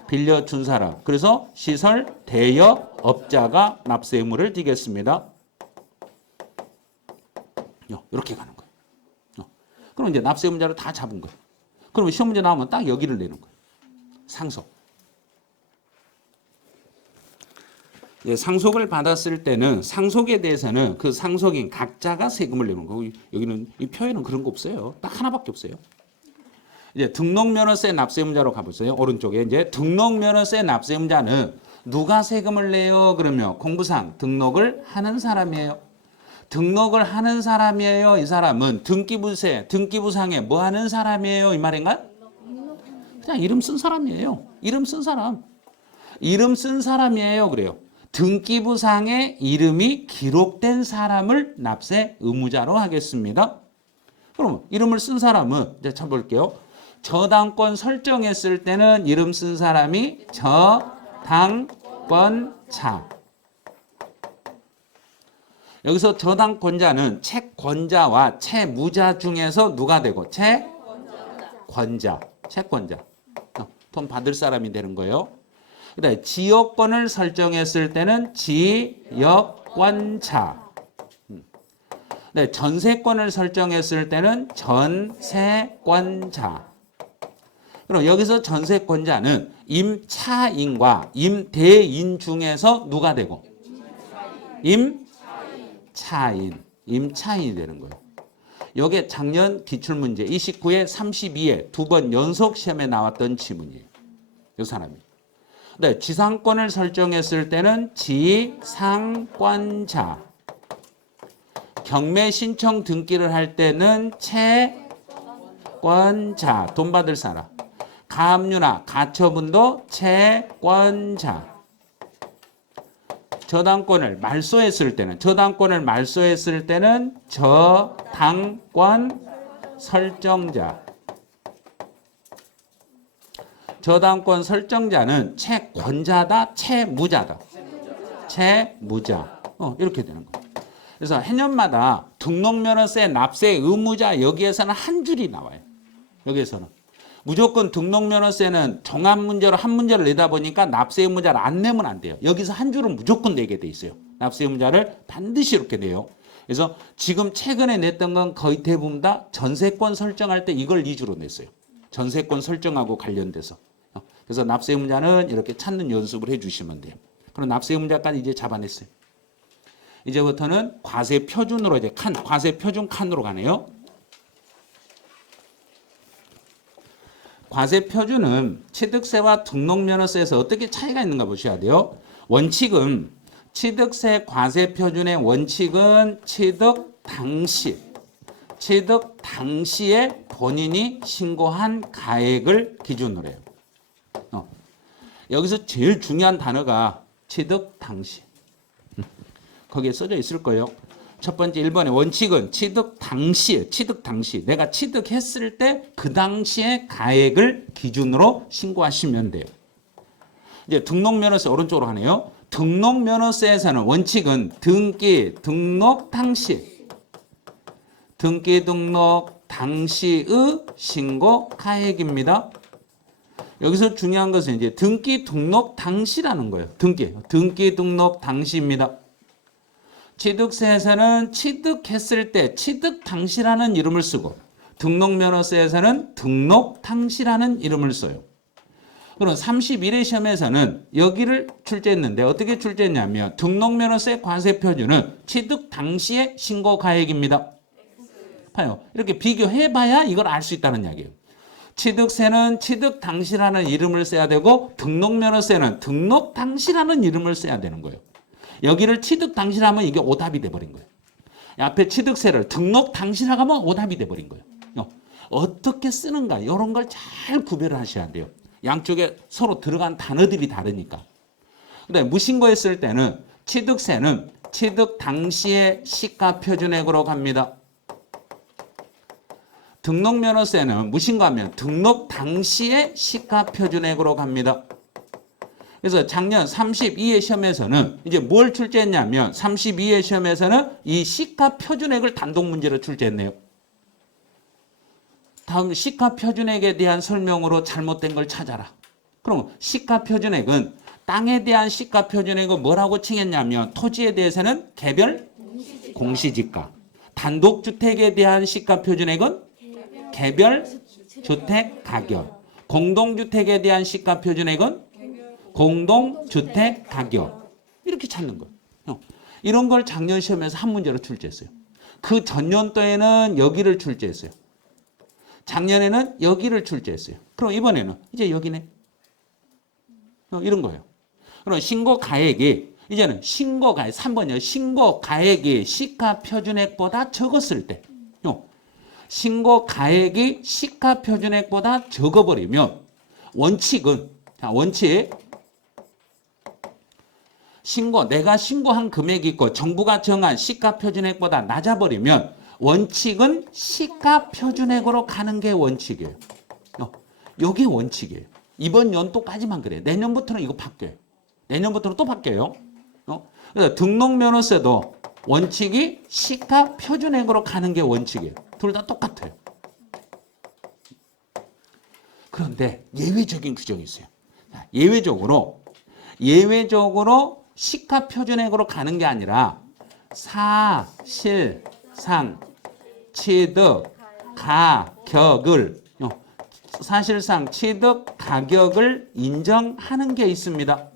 빌려준 사람. 그래서 시설 대여업자가 납세 의무를 지겠습니다. 이렇게 가는 거예요. 그럼 이제 납세 의무자를 다 잡은 거예요. 그러면 시험 문제 나오면 딱 여기를 내는 거예요. 상속. 상속을 받았을 때는 상속에 대해서는 그 상속인 각자가 세금을 내는 거고 여기는 이 표에는 그런 거 없어요. 딱 하나밖에 없어요. 이제 등록면허세 납세의무자로 가보세요. 오른쪽에 이제 등록면허세 납세의무자는 누가 세금을 내요? 그러면 공부상 등록을 하는 사람이에요. 등록을 하는 사람이에요. 이 사람은 등기부상에 뭐 하는 사람이에요? 이 말인가요? 그냥 이름 쓴 사람이에요. 이름 쓴 사람이에요. 그래요. 등기부상에 이름이 기록된 사람을 납세 의무자로 하겠습니다. 그럼 이름을 쓴 사람은 이제 쳐볼게요. 저당권 설정했을 때는 이름 쓴 사람이 저당권자. 여기서 저당권자는 채권자와 채무자 중에서 누가 되고 채권자. 돈 받을 사람이 되는 거예요. 그다음에 지역권을 설정했을 때는 지역권자. 네, 전세권을 설정했을 때는 전세권자. 그럼 여기서 전세권자는 임차인과 임대인 중에서 누가 되고? 임차인이 되는 거예요. 이게 작년 기출문제 29에 32에 두 번 연속 시험에 나왔던 지문이에요. 이 사람이. 네, 지상권을 설정했을 때는 지상권자. 경매 신청 등기를 할 때는 채권자. 돈 받을 사람. 가압류나 가처분도 채권자. 저당권을 말소했을 때는 저당권 설정자. 저당권 설정자는 채권자다, 채무자다. 채무자. 이렇게 되는 거예요. 그래서 해년마다 등록면허세 납세 의무자 여기에서는 한 줄이 나와요. 여기에서는. 무조건 등록면허세는 종합 문제로 한 문제를 내다 보니까 납세 의무자를 안 내면 안 돼요. 여기서 한 줄은 무조건 내게 돼 있어요. 납세 의무자를 반드시 이렇게 내요. 그래서 지금 최근에 냈던 건 거의 대부분 다 전세권 설정할 때 이걸 2주로 냈어요. 전세권 설정하고 관련돼서. 그래서 납세 의무자는 이렇게 찾는 연습을 해주시면 돼요. 그럼 납세 의무자까지 이제 잡아냈어요. 이제부터는 과세 표준으로 이제 과세 표준 칸으로 가네요. 과세 표준은 취득세와 등록면허세에서 어떻게 차이가 있는가 보셔야 돼요. 원칙은 취득세 과세 표준의 원칙은 취득 당시에 본인이 신고한 가액을 기준으로 해요. 여기서 제일 중요한 단어가 취득 당시. 거기에 써져 있을 거예요. 첫 번째 1번의 원칙은 취득 당시 내가 취득했을 때 그 당시의 가액을 기준으로 신고하시면 돼요. 이제 등록면허세 오른쪽으로 하네요. 등록면허세에서는 원칙은 등기 등록 당시의 신고 가액입니다. 여기서 중요한 것은 이제 등기 등록 당시라는 거예요. 등기 등록 당시입니다. 취득세에서는 취득했을 때 취득 당시라는 이름을 쓰고 등록면허세에서는 등록 당시라는 이름을 써요. 그럼 31회 시험에서는 여기를 출제했는데 어떻게 출제했냐면 등록면허세 과세 표준은 취득 당시의 신고 가액입니다. 봐요. 이렇게 비교해봐야 이걸 알 수 있다는 이야기예요. 취득세는 취득 당시라는 이름을 써야 되고 등록면허세는 등록 당시라는 이름을 써야 되는 거예요. 여기를 취득 당시라면 이게 오답이 돼버린 거예요. 앞에 취득세를 등록 당시라고 하면 오답이 돼버린 거예요. 어떻게 쓰는가 이런 걸 잘 구별을 하셔야 돼요. 양쪽에 서로 들어간 단어들이 다르니까. 근데 무신고했을 때는 취득세는 취득 당시의 시가 표준액으로 갑니다. 등록면허세는 무신고하면 등록 당시의 시가 표준액으로 갑니다. 그래서 작년 32회 시험에서는 이제 뭘 출제했냐면 32회 시험에서는 이 시가 표준액을 단독 문제로 출제했네요. 다음 시가 표준액에 대한 설명으로 잘못된 걸 찾아라. 그럼 시가 표준액은 땅에 대한 시가 표준액은 뭐라고 칭했냐면 토지에 대해서는 개별 공시지가, 단독주택에 대한 시가 표준액은 개별 주택 가격, 공동주택에 대한 시가 표준액은 공동주택 가격. 이렇게 찾는 거예요. 이런 걸 작년 시험에서 한 문제로 출제했어요. 그 전년도에는 여기를 출제했어요. 작년에는 여기를 출제했어요. 그럼 이번에는 이제 여기네. 이런 거예요. 그럼 신고가액이 이제는 신고가액 3번이요. 신고가액이 시가 표준액보다 적었을 때 신고가액이 시가 표준액보다 적어버리면 원칙은 원칙 내가 신고한 금액이 있고 정부가 정한 시가 표준액보다 낮아버리면 원칙은 시가 표준액으로 가는 게 원칙이에요. 이게 원칙이에요. 이번 연도까지만 그래요. 내년부터는 이거 바뀌어요. 내년부터는 또 바뀌어요. 그래서 등록면허세도 원칙이 시가 표준액으로 가는 게 원칙이에요. 둘 다 똑같아요. 그런데 예외적인 규정이 있어요. 예외적으로 시가 표준액으로 가는 게 아니라 사실상 취득 가격을 인정하는 게 있습니다.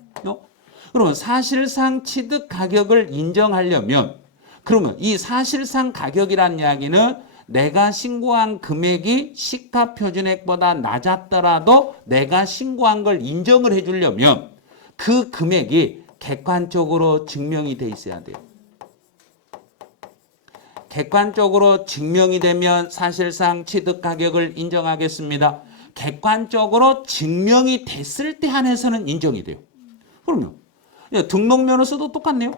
그러면 사실상 취득 가격을 인정하려면 그러면 이 사실상 가격이라는 이야기는 내가 신고한 금액이 시가 표준액보다 낮았더라도 내가 신고한 걸 인정을 해주려면 그 금액이 객관적으로 증명이 돼 있어야 돼요. 객관적으로 증명이 되면 사실상 취득 가격을 인정하겠습니다. 객관적으로 증명이 됐을 때 한해서는 인정이 돼요. 그러면 등록면허세도 똑같네요.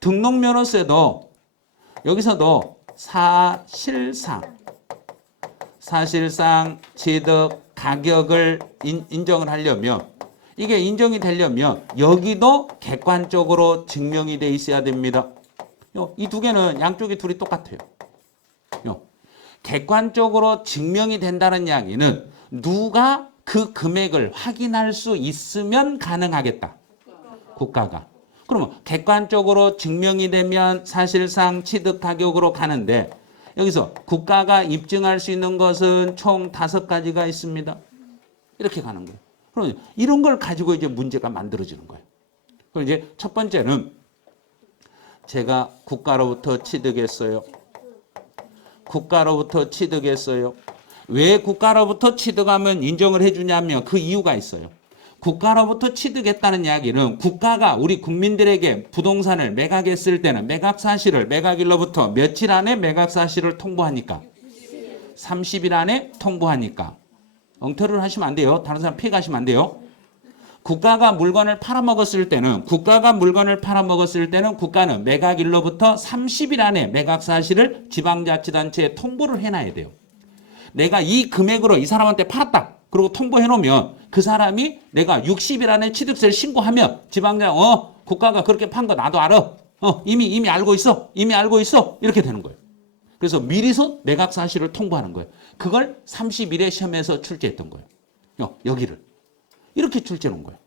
등록면허세도 여기서도 사실상 취득 가격을 인정을 하려면 이게 인정이 되려면 여기도 객관적으로 증명이 돼 있어야 됩니다. 이 두 개는 양쪽이 둘이 똑같아요. 객관적으로 증명이 된다는 이야기는 누가 그 금액을 확인할 수 있으면 가능하겠다. 국가가. 그러면 객관적으로 증명이 되면 사실상 취득 가격으로 가는데 여기서 국가가 입증할 수 있는 것은 총 5가지가 있습니다. 이렇게 가는 거예요. 그럼 이런 걸 가지고 이제 문제가 만들어지는 거예요. 그럼 이제 첫 번째는 제가 국가로부터 취득했어요. 국가로부터 취득했어요. 왜 국가로부터 취득하면 인정을 해주냐면 그 이유가 있어요. 국가로부터 취득했다는 이야기는 국가가 우리 국민들에게 부동산을 매각했을 때는 매각 사실을 매각일로부터 며칠 안에 매각 사실을 통보하니까 30일 안에 통보하니까 엉터리를 하시면 안 돼요. 다른 사람 피해 가시면 안 돼요. 국가가 물건을 팔아먹었을 때는 국가는 매각일로부터 30일 안에 매각 사실을 지방자치단체에 통보를 해놔야 돼요. 내가 이 금액으로 이 사람한테 팔았다. 그리고 통보해 놓으면 그 사람이 내가 60일 안에 취득세를 신고하면 국가가 그렇게 판 거 나도 알아. 이미 알고 있어. 이렇게 되는 거예요. 그래서 미리서 매각 사실을 통보하는 거예요. 그걸 30일에 시험에서 출제했던 거예요. 여기를. 이렇게 출제해 놓은 거예요.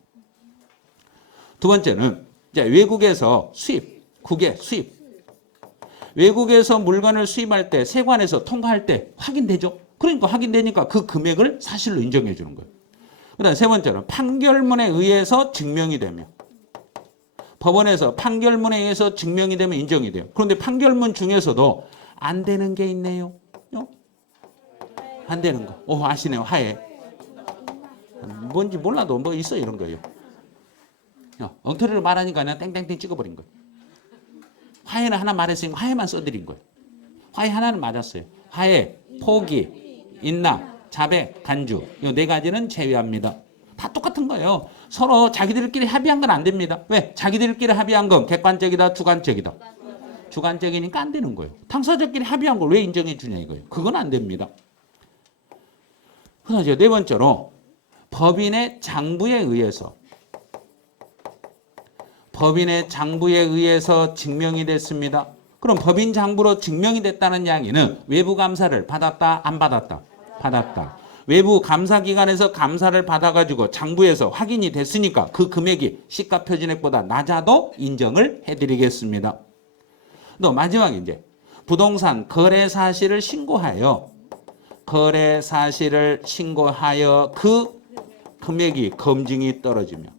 두 번째는 이제 외국에서 국외 수입. 외국에서 물건을 수입할 때 세관에서 통과할 때 확인되죠. 그러니까 확인되니까 그 금액을 사실로 인정해 주는 거예요. 그다음 세 번째는 판결문에 의해서 증명이 되면 법원에서 판결문에 의해서 증명이 되면 인정이 돼요. 그런데 판결문 중에서도 안 되는 게 있네요. 안 되는 거. 아시네요. 하에. 뭔지 몰라도 뭐 있어 이런 거예요. 엉터리를 말하니까 그냥 땡땡땡 찍어버린 거예요. 화해는 하나 말했으니까 화해만 써드린 거예요. 화해 하나는 맞았어요. 화해, 포기, 인락, 자백, 간주. 이 4가지는 제외합니다. 다 똑같은 거예요. 서로 자기들끼리 합의한 건 안 됩니다. 왜? 자기들끼리 합의한 건 객관적이다, 주관적이다. 주관적이니까 안 되는 거예요. 당사자끼리 합의한 걸 왜 인정해 주냐 이거예요. 그건 안 됩니다. 그래서 네 번째로 법인의 장부에 의해서 증명이 됐습니다. 그럼 법인 장부로 증명이 됐다는 이야기는 외부 감사를 받았다, 안 받았다? 받았다. 외부 감사기관에서 감사를 받아가지고 장부에서 확인이 됐으니까 그 금액이 시가표준액보다 낮아도 인정을 해드리겠습니다. 또 마지막에 이제 부동산 거래 사실을 신고하여 그 금액이 검증이 떨어지며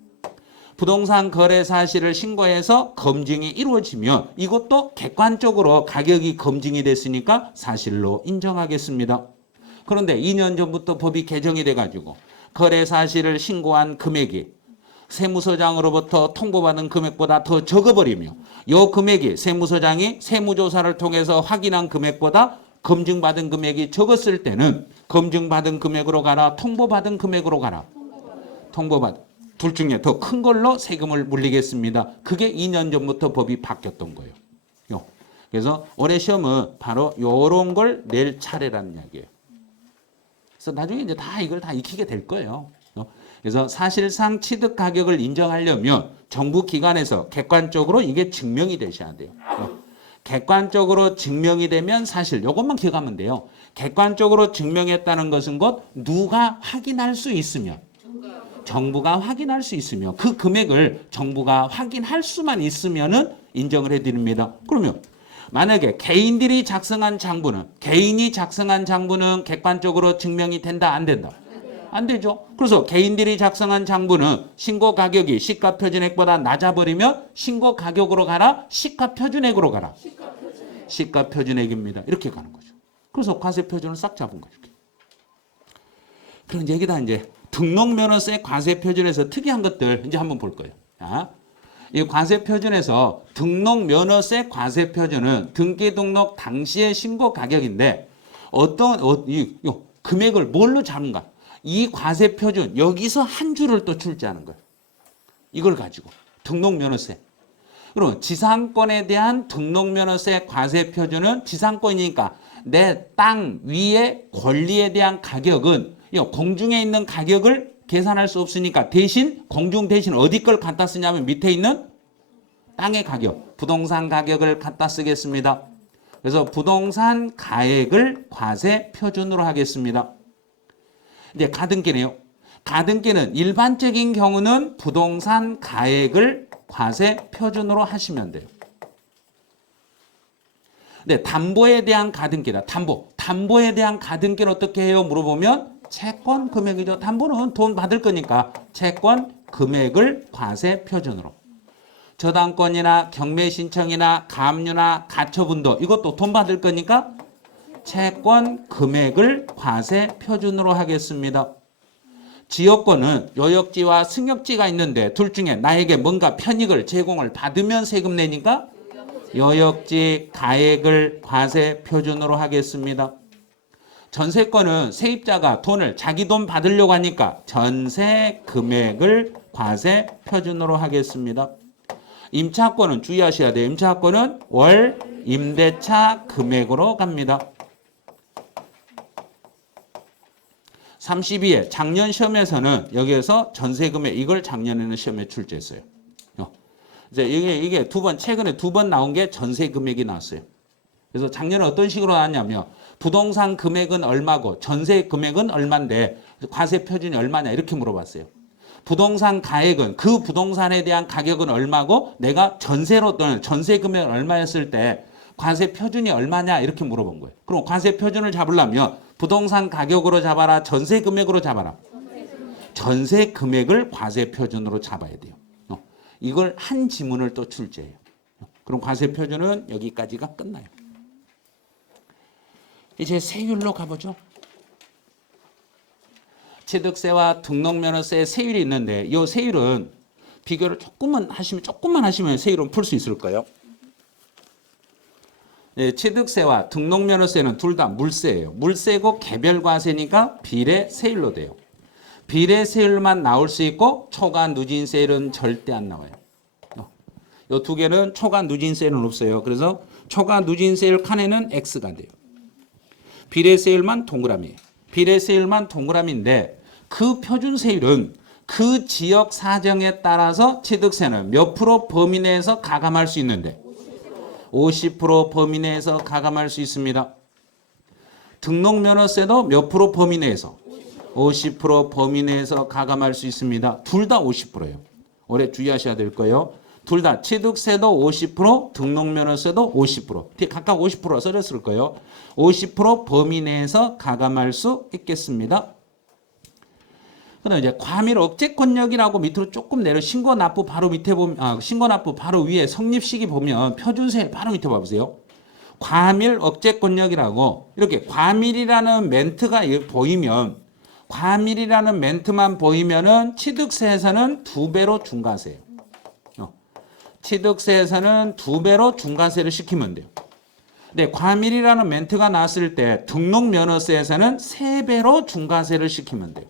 부동산 거래 사실을 신고해서 검증이 이루어지면 이것도 객관적으로 가격이 검증이 됐으니까 사실로 인정하겠습니다. 그런데 2년 전부터 법이 개정이 돼가지고 거래 사실을 신고한 금액이 세무서장으로부터 통보받은 금액보다 더 적어버리며 이 금액이 세무서장이 세무조사를 통해서 확인한 금액보다 검증받은 금액이 적었을 때는 검증받은 금액으로 가라, 통보받은 금액으로 가라. 둘 중에 더 큰 걸로 세금을 물리겠습니다. 그게 2년 전부터 법이 바뀌었던 거예요. 그래서 올해 시험은 바로 이런 걸 낼 차례라는 이야기예요. 그래서 나중에 이제 이걸 다 익히게 될 거예요. 그래서 사실상 취득 가격을 인정하려면 정부 기관에서 객관적으로 이게 증명이 되셔야 돼요. 객관적으로 증명이 되면 사실 이것만 기억하면 돼요. 객관적으로 증명했다는 것은 곧 누가 확인할 수 있으면 정부가 확인할 수 있으며 그 금액을 정부가 확인할 수만 있으면은 인정을 해드립니다. 그러면 만약에 개인이 작성한 장부는 객관적으로 증명이 된다, 안 된다? 안 되죠. 그래서 개인들이 작성한 장부는 신고 가격이 시가표준액보다 낮아버리면 신고 가격으로 가라, 시가표준액으로 가라. 시가표준액입니다. 이렇게 가는 거죠. 그래서 과세표준을 싹 잡은 거죠. 그런 얘기다 이제. 등록면허세 과세표준에서 특이한 것들 이제 한번 볼 거예요. 자, 이 과세표준에서 등록면허세 과세표준은 등기 등록 당시의 신고 가격인데 이 금액을 뭘로 잡는가? 이 과세표준 여기서 한 줄을 또 출제하는 거예요. 이걸 가지고 등록면허세. 그럼 지상권에 대한 등록면허세 과세표준은 지상권이니까 내 땅 위의 권리에 대한 가격은 공중에 있는 가격을 계산할 수 없으니까 공중 대신 어디 걸 갖다 쓰냐면 밑에 있는 땅의 가격, 부동산 가격을 갖다 쓰겠습니다. 그래서 부동산 가액을 과세 표준으로 하겠습니다. 이제 가등기네요. 가등기는 일반적인 경우는 부동산 가액을 과세 표준으로 하시면 돼요. 네, 담보에 대한 가등기다. 담보에 대한 가등기는 어떻게 해요? 물어보면 채권 금액이죠. 담보는 돈 받을 거니까 채권 금액을 과세 표준으로. 저당권이나 경매 신청이나 가압류나 가처분도 이것도 돈 받을 거니까 채권 금액을 과세 표준으로 하겠습니다. 지역권은 요역지와 승역지가 있는데 둘 중에 나에게 뭔가 편익을 제공을 받으면 세금 내니까 요역지 가액을 과세 표준으로 하겠습니다. 전세권은 세입자가 돈을 자기 돈 받으려고 하니까 전세 금액을 과세 표준으로 하겠습니다. 임차권은 주의하셔야 돼요. 임차권은 월 임대차 금액으로 갑니다. 32회 작년 시험에서는 여기에서 전세 금액 이걸 작년에는 시험에 출제했어요. 이제 이게 최근에 두 번 나온 게 전세 금액이 나왔어요. 그래서 작년에 어떤 식으로 나왔냐면 부동산 금액은 얼마고 전세 금액은 얼마인데 과세 표준이 얼마냐 이렇게 물어봤어요. 부동산 가액은 그 부동산에 대한 가격은 얼마고 내가 전세로 또는 전세 금액은 얼마였을 때 과세 표준이 얼마냐 이렇게 물어본 거예요. 그럼 과세 표준을 잡으려면 부동산 가격으로 잡아라 전세 금액으로 잡아라. 전세 금액을 과세 표준으로 잡아야 돼요. 이걸 한 지문을 또 출제해요. 그럼 과세 표준은 여기까지가 끝나요. 이제 세율로 가보죠. 취득세와 등록면허세의 세율이 있는데 이 세율은 비교를 조금만 하시면 세율은 풀 수 있을 거예요. 네, 취득세와 등록면허세는 둘 다 물세예요. 물세고 개별과세니까 비례세율로 돼요. 비례세율만 나올 수 있고 초과 누진세율은 절대 안 나와요. 이 두 개는 초과 누진세율은 없어요. 그래서 초과 누진세율 칸에는 X가 돼요. 비례세율만 동그라미예요. 비례세율만 동그라미인데 그 표준세율은 그 지역 사정에 따라서 취득세는 몇 프로 범위 내에서 가감할 수 있는데 50% 범위 내에서 가감할 수 있습니다. 등록면허세도 몇 프로 범위 내에서 50% 범위 내에서 가감할 수 있습니다. 둘 다 50%예요. 올해 주의하셔야 될 거예요. 둘 다 취득세도 50%, 등록면허세도 50%. 각각 50%라 써졌을 거예요. 50% 범위 내에서 가감할 수 있겠습니다. 그다음 이제 과밀 억제권역이라고 밑으로 조금 내려 신고납부 바로 밑에 보면 신고납부 바로 위에 성립시기 보면 표준세율 바로 밑에 봐보세요. 과밀 억제권역이라고 이렇게 과밀이라는 멘트가 보이면 과밀이라는 멘트만 보이면은 취득세에서는 2배로 중과세예요. 취득세에서는 2배로 중과세를 시키면 돼요. 근데 과밀이라는 멘트가 나왔을 때 등록면허세에서는 3배로 중과세를 시키면 돼요.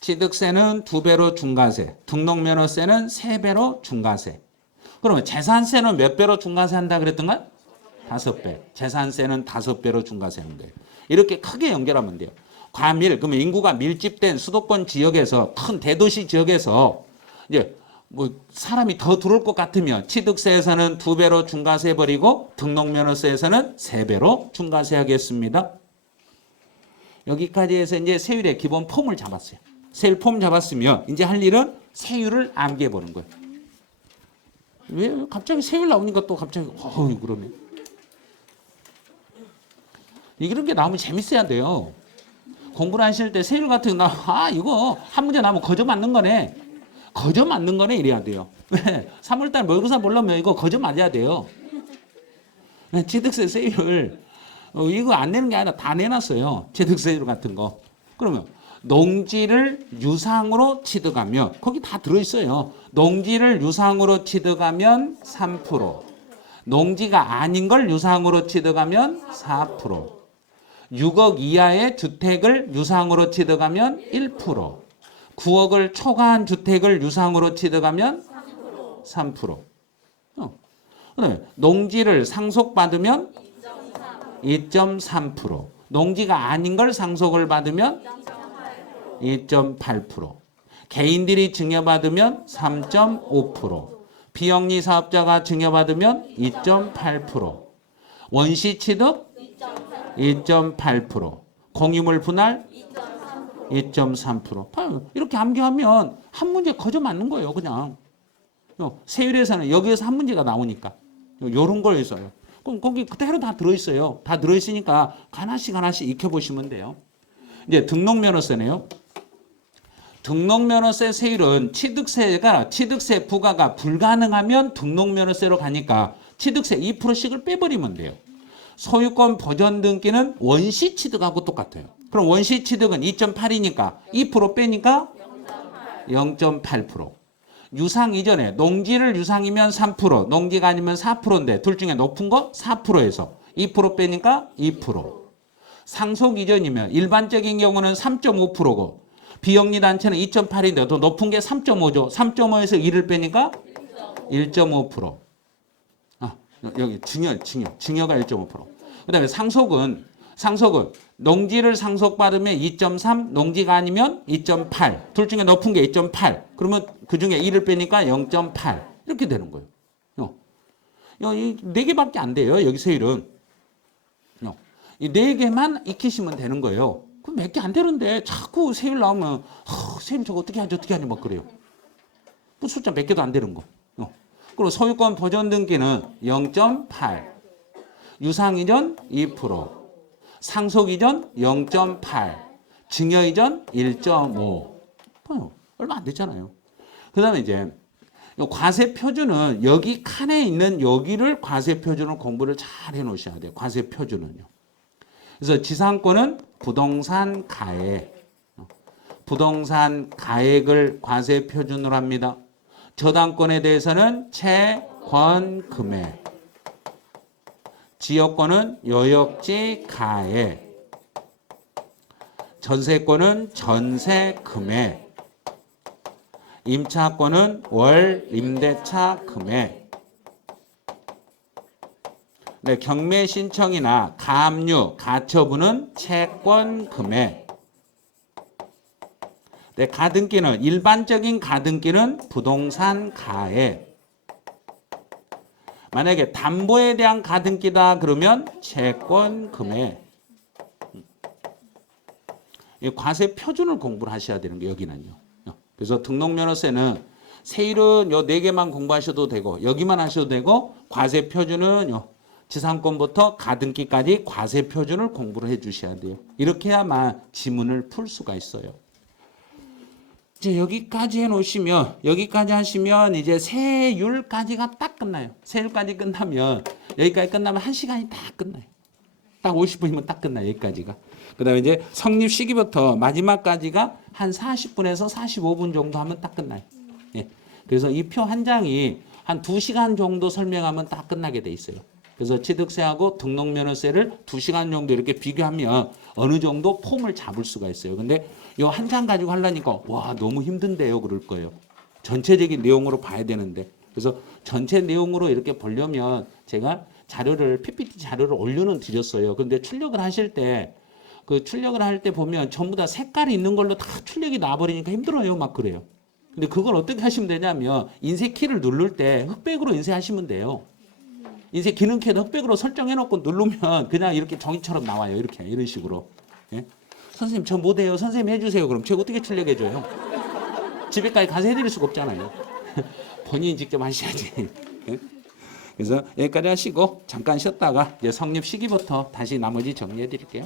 취득세는 2배로 중과세, 등록면허세는 3배로 중과세. 그러면 재산세는 몇 배로 중과세 한다 그랬던가? 5배. 재산세는 5배로 중과세하면 돼요. 이렇게 크게 연결하면 돼요. 과밀, 그러면 인구가 밀집된 수도권 지역에서 큰 대도시 지역에서 이제 뭐 사람이 더 들어올 것 같으면 취득세에서는 2배로 중과세 버리고 등록면허세에서는 3배로 중과세 하겠습니다. 여기까지 해서 이제 세율의 기본 폼을 잡았어요. 세율 폼 잡았으면 이제 할 일은 세율을 암기해 보는 거예요. 왜 갑자기 세율 나오니까 또 갑자기 그러네. 이런 게 나오면 재밌어야 돼요. 공부를 하실 때 세율 같은 거 이거 한 문제 나오면 거저 맞는 거네. 거저 맞는 거네 이래야 돼요. 왜? 3월달 모의고사 보려면 이거 거저 맞아야 돼요. 취득세 세율 이거 안 내는 게 아니라 다 내놨어요. 취득세율 같은 거. 그러면 농지를 유상으로 취득하면 거기 다 들어있어요. 농지를 유상으로 취득하면 3%. 농지가 아닌 걸 유상으로 취득하면 4%. 6억 이하의 주택을 유상으로 취득하면 1%. 9억을 초과한 주택을 유상으로 취득하면 3%. 그다음에 농지를 상속받으면 2.3%. 농지가 아닌 걸 상속을 받으면 2.8%. 개인들이 증여받으면 3.5%. 비영리 사업자가 증여받으면 2.8%. 원시 취득 2.8%. 공유물 분할 2.3%. 봐요. 이렇게 암기하면 한 문제 거저 맞는 거예요. 그냥. 세율에서는 여기에서 한 문제가 나오니까. 요런 걸 써요. 그럼 거기 그대로 다 들어있어요. 다 들어있으니까 하나씩 하나씩 익혀보시면 돼요. 이제 등록면허세네요. 등록면허세 세율은 취득세 부과가 불가능하면 등록면허세로 가니까 취득세 2%씩을 빼버리면 돼요. 소유권 보전 등기는 원시 취득하고 똑같아요. 그럼 원시 취득은 2.8이니까 2% 빼니까 0.8%. 유상 이전에 농지를 유상이면 3%, 농지가 아니면 4%인데 둘 중에 높은 거 4%에서 2% 빼니까 2%. 상속 이전이면 일반적인 경우는 3.5%고 비영리 단체는 2.8인데 더 높은 게 3.5죠. 3.5에서 2를 빼니까 1.5%. 여기 증여가 1.5%. 그다음에 상속은 농지를 상속받으면 2.3, 농지가 아니면 2.8. 둘 중에 높은 게 2.8. 그러면 그 중에 2를 빼니까 0.8. 이렇게 되는 거예요. 이 4개밖에 안 돼요. 여기 세율은. 이 4개만 익히시면 되는 거예요. 그럼 몇 개 안 되는데 자꾸 세율 나오면 세율 저거 어떻게 하지 막 그래요. 그 숫자 몇 개도 안 되는 거. 그리고 소유권 보전 등기는 0.8. 유상 이전 2%. 상속 이전 0.8. 증여 이전 1.5. 얼마 안 됐잖아요. 그 다음에 이제 과세 표준은 여기 칸에 있는 여기를 과세 표준을 공부를 잘 해놓으셔야 돼요. 과세 표준은요. 그래서 지상권은 부동산 가액. 부동산 가액을 과세 표준으로 합니다. 저당권에 대해서는 채권 금액. 지역권은 요역지 가액. 전세권은 전세 금액. 임차권은 월 임대차 금액. 네, 경매 신청이나 가압류, 가처분은 채권 금액. 네, 가등기는 일반적인 가등기는 부동산 가액. 만약에 담보에 대한 가등기다 그러면 채권 금액. 이 과세 표준을 공부를 하셔야 되는 게 여기는요. 그래서 등록면허세는 세율은 요 4개만 공부하셔도 되고 여기만 하셔도 되고 과세 표준은 지상권부터 가등기까지 과세 표준을 공부를 해 주셔야 돼요. 이렇게 해야만 지문을 풀 수가 있어요. 이제 여기까지 해 놓으시면 여기까지 하시면 이제 세율까지가 딱 끝나요. 세율까지 끝나면 여기까지 끝나면 1시간이 딱 끝나요. 딱 50분이면 딱 끝나요. 여기까지가. 그다음에 이제 성립 시기부터 마지막까지가 한 40분에서 45분 정도 하면 딱 끝나요. 예. 그래서 이 표 한 장이 한 2시간 정도 설명하면 딱 끝나게 돼 있어요. 그래서 취득세하고 등록면허세를 2시간 정도 이렇게 비교하면 어느 정도 폼을 잡을 수가 있어요. 근데 이 한 장 가지고 하려니까 와 너무 힘든데요 그럴 거예요. 전체적인 내용으로 봐야 되는데 그래서 전체 내용으로 이렇게 보려면 제가 자료를 PPT 자료를 올려는 드렸어요. 근데 출력을 하실 때 출력을 할 때 보면 전부 다 색깔이 있는 걸로 다 출력이 나버리니까 힘들어요. 막 그래요. 근데 그걸 어떻게 하시면 되냐면 인쇄 키를 누를 때 흑백으로 인쇄하시면 돼요. 인쇄 기능키에다 흑백으로 설정해놓고 누르면 그냥 이렇게 종이처럼 나와요. 이렇게 이런 식으로. 예? 선생님 저 못해요. 선생님 해주세요. 그럼 제가 어떻게 출력해줘요? 집에까지 가서 해드릴 수가 없잖아요. 본인이 직접 하셔야지. 예? 그래서 여기까지 하시고 잠깐 쉬었다가 이제 성립 시기부터 다시 나머지 정리해 드릴게요.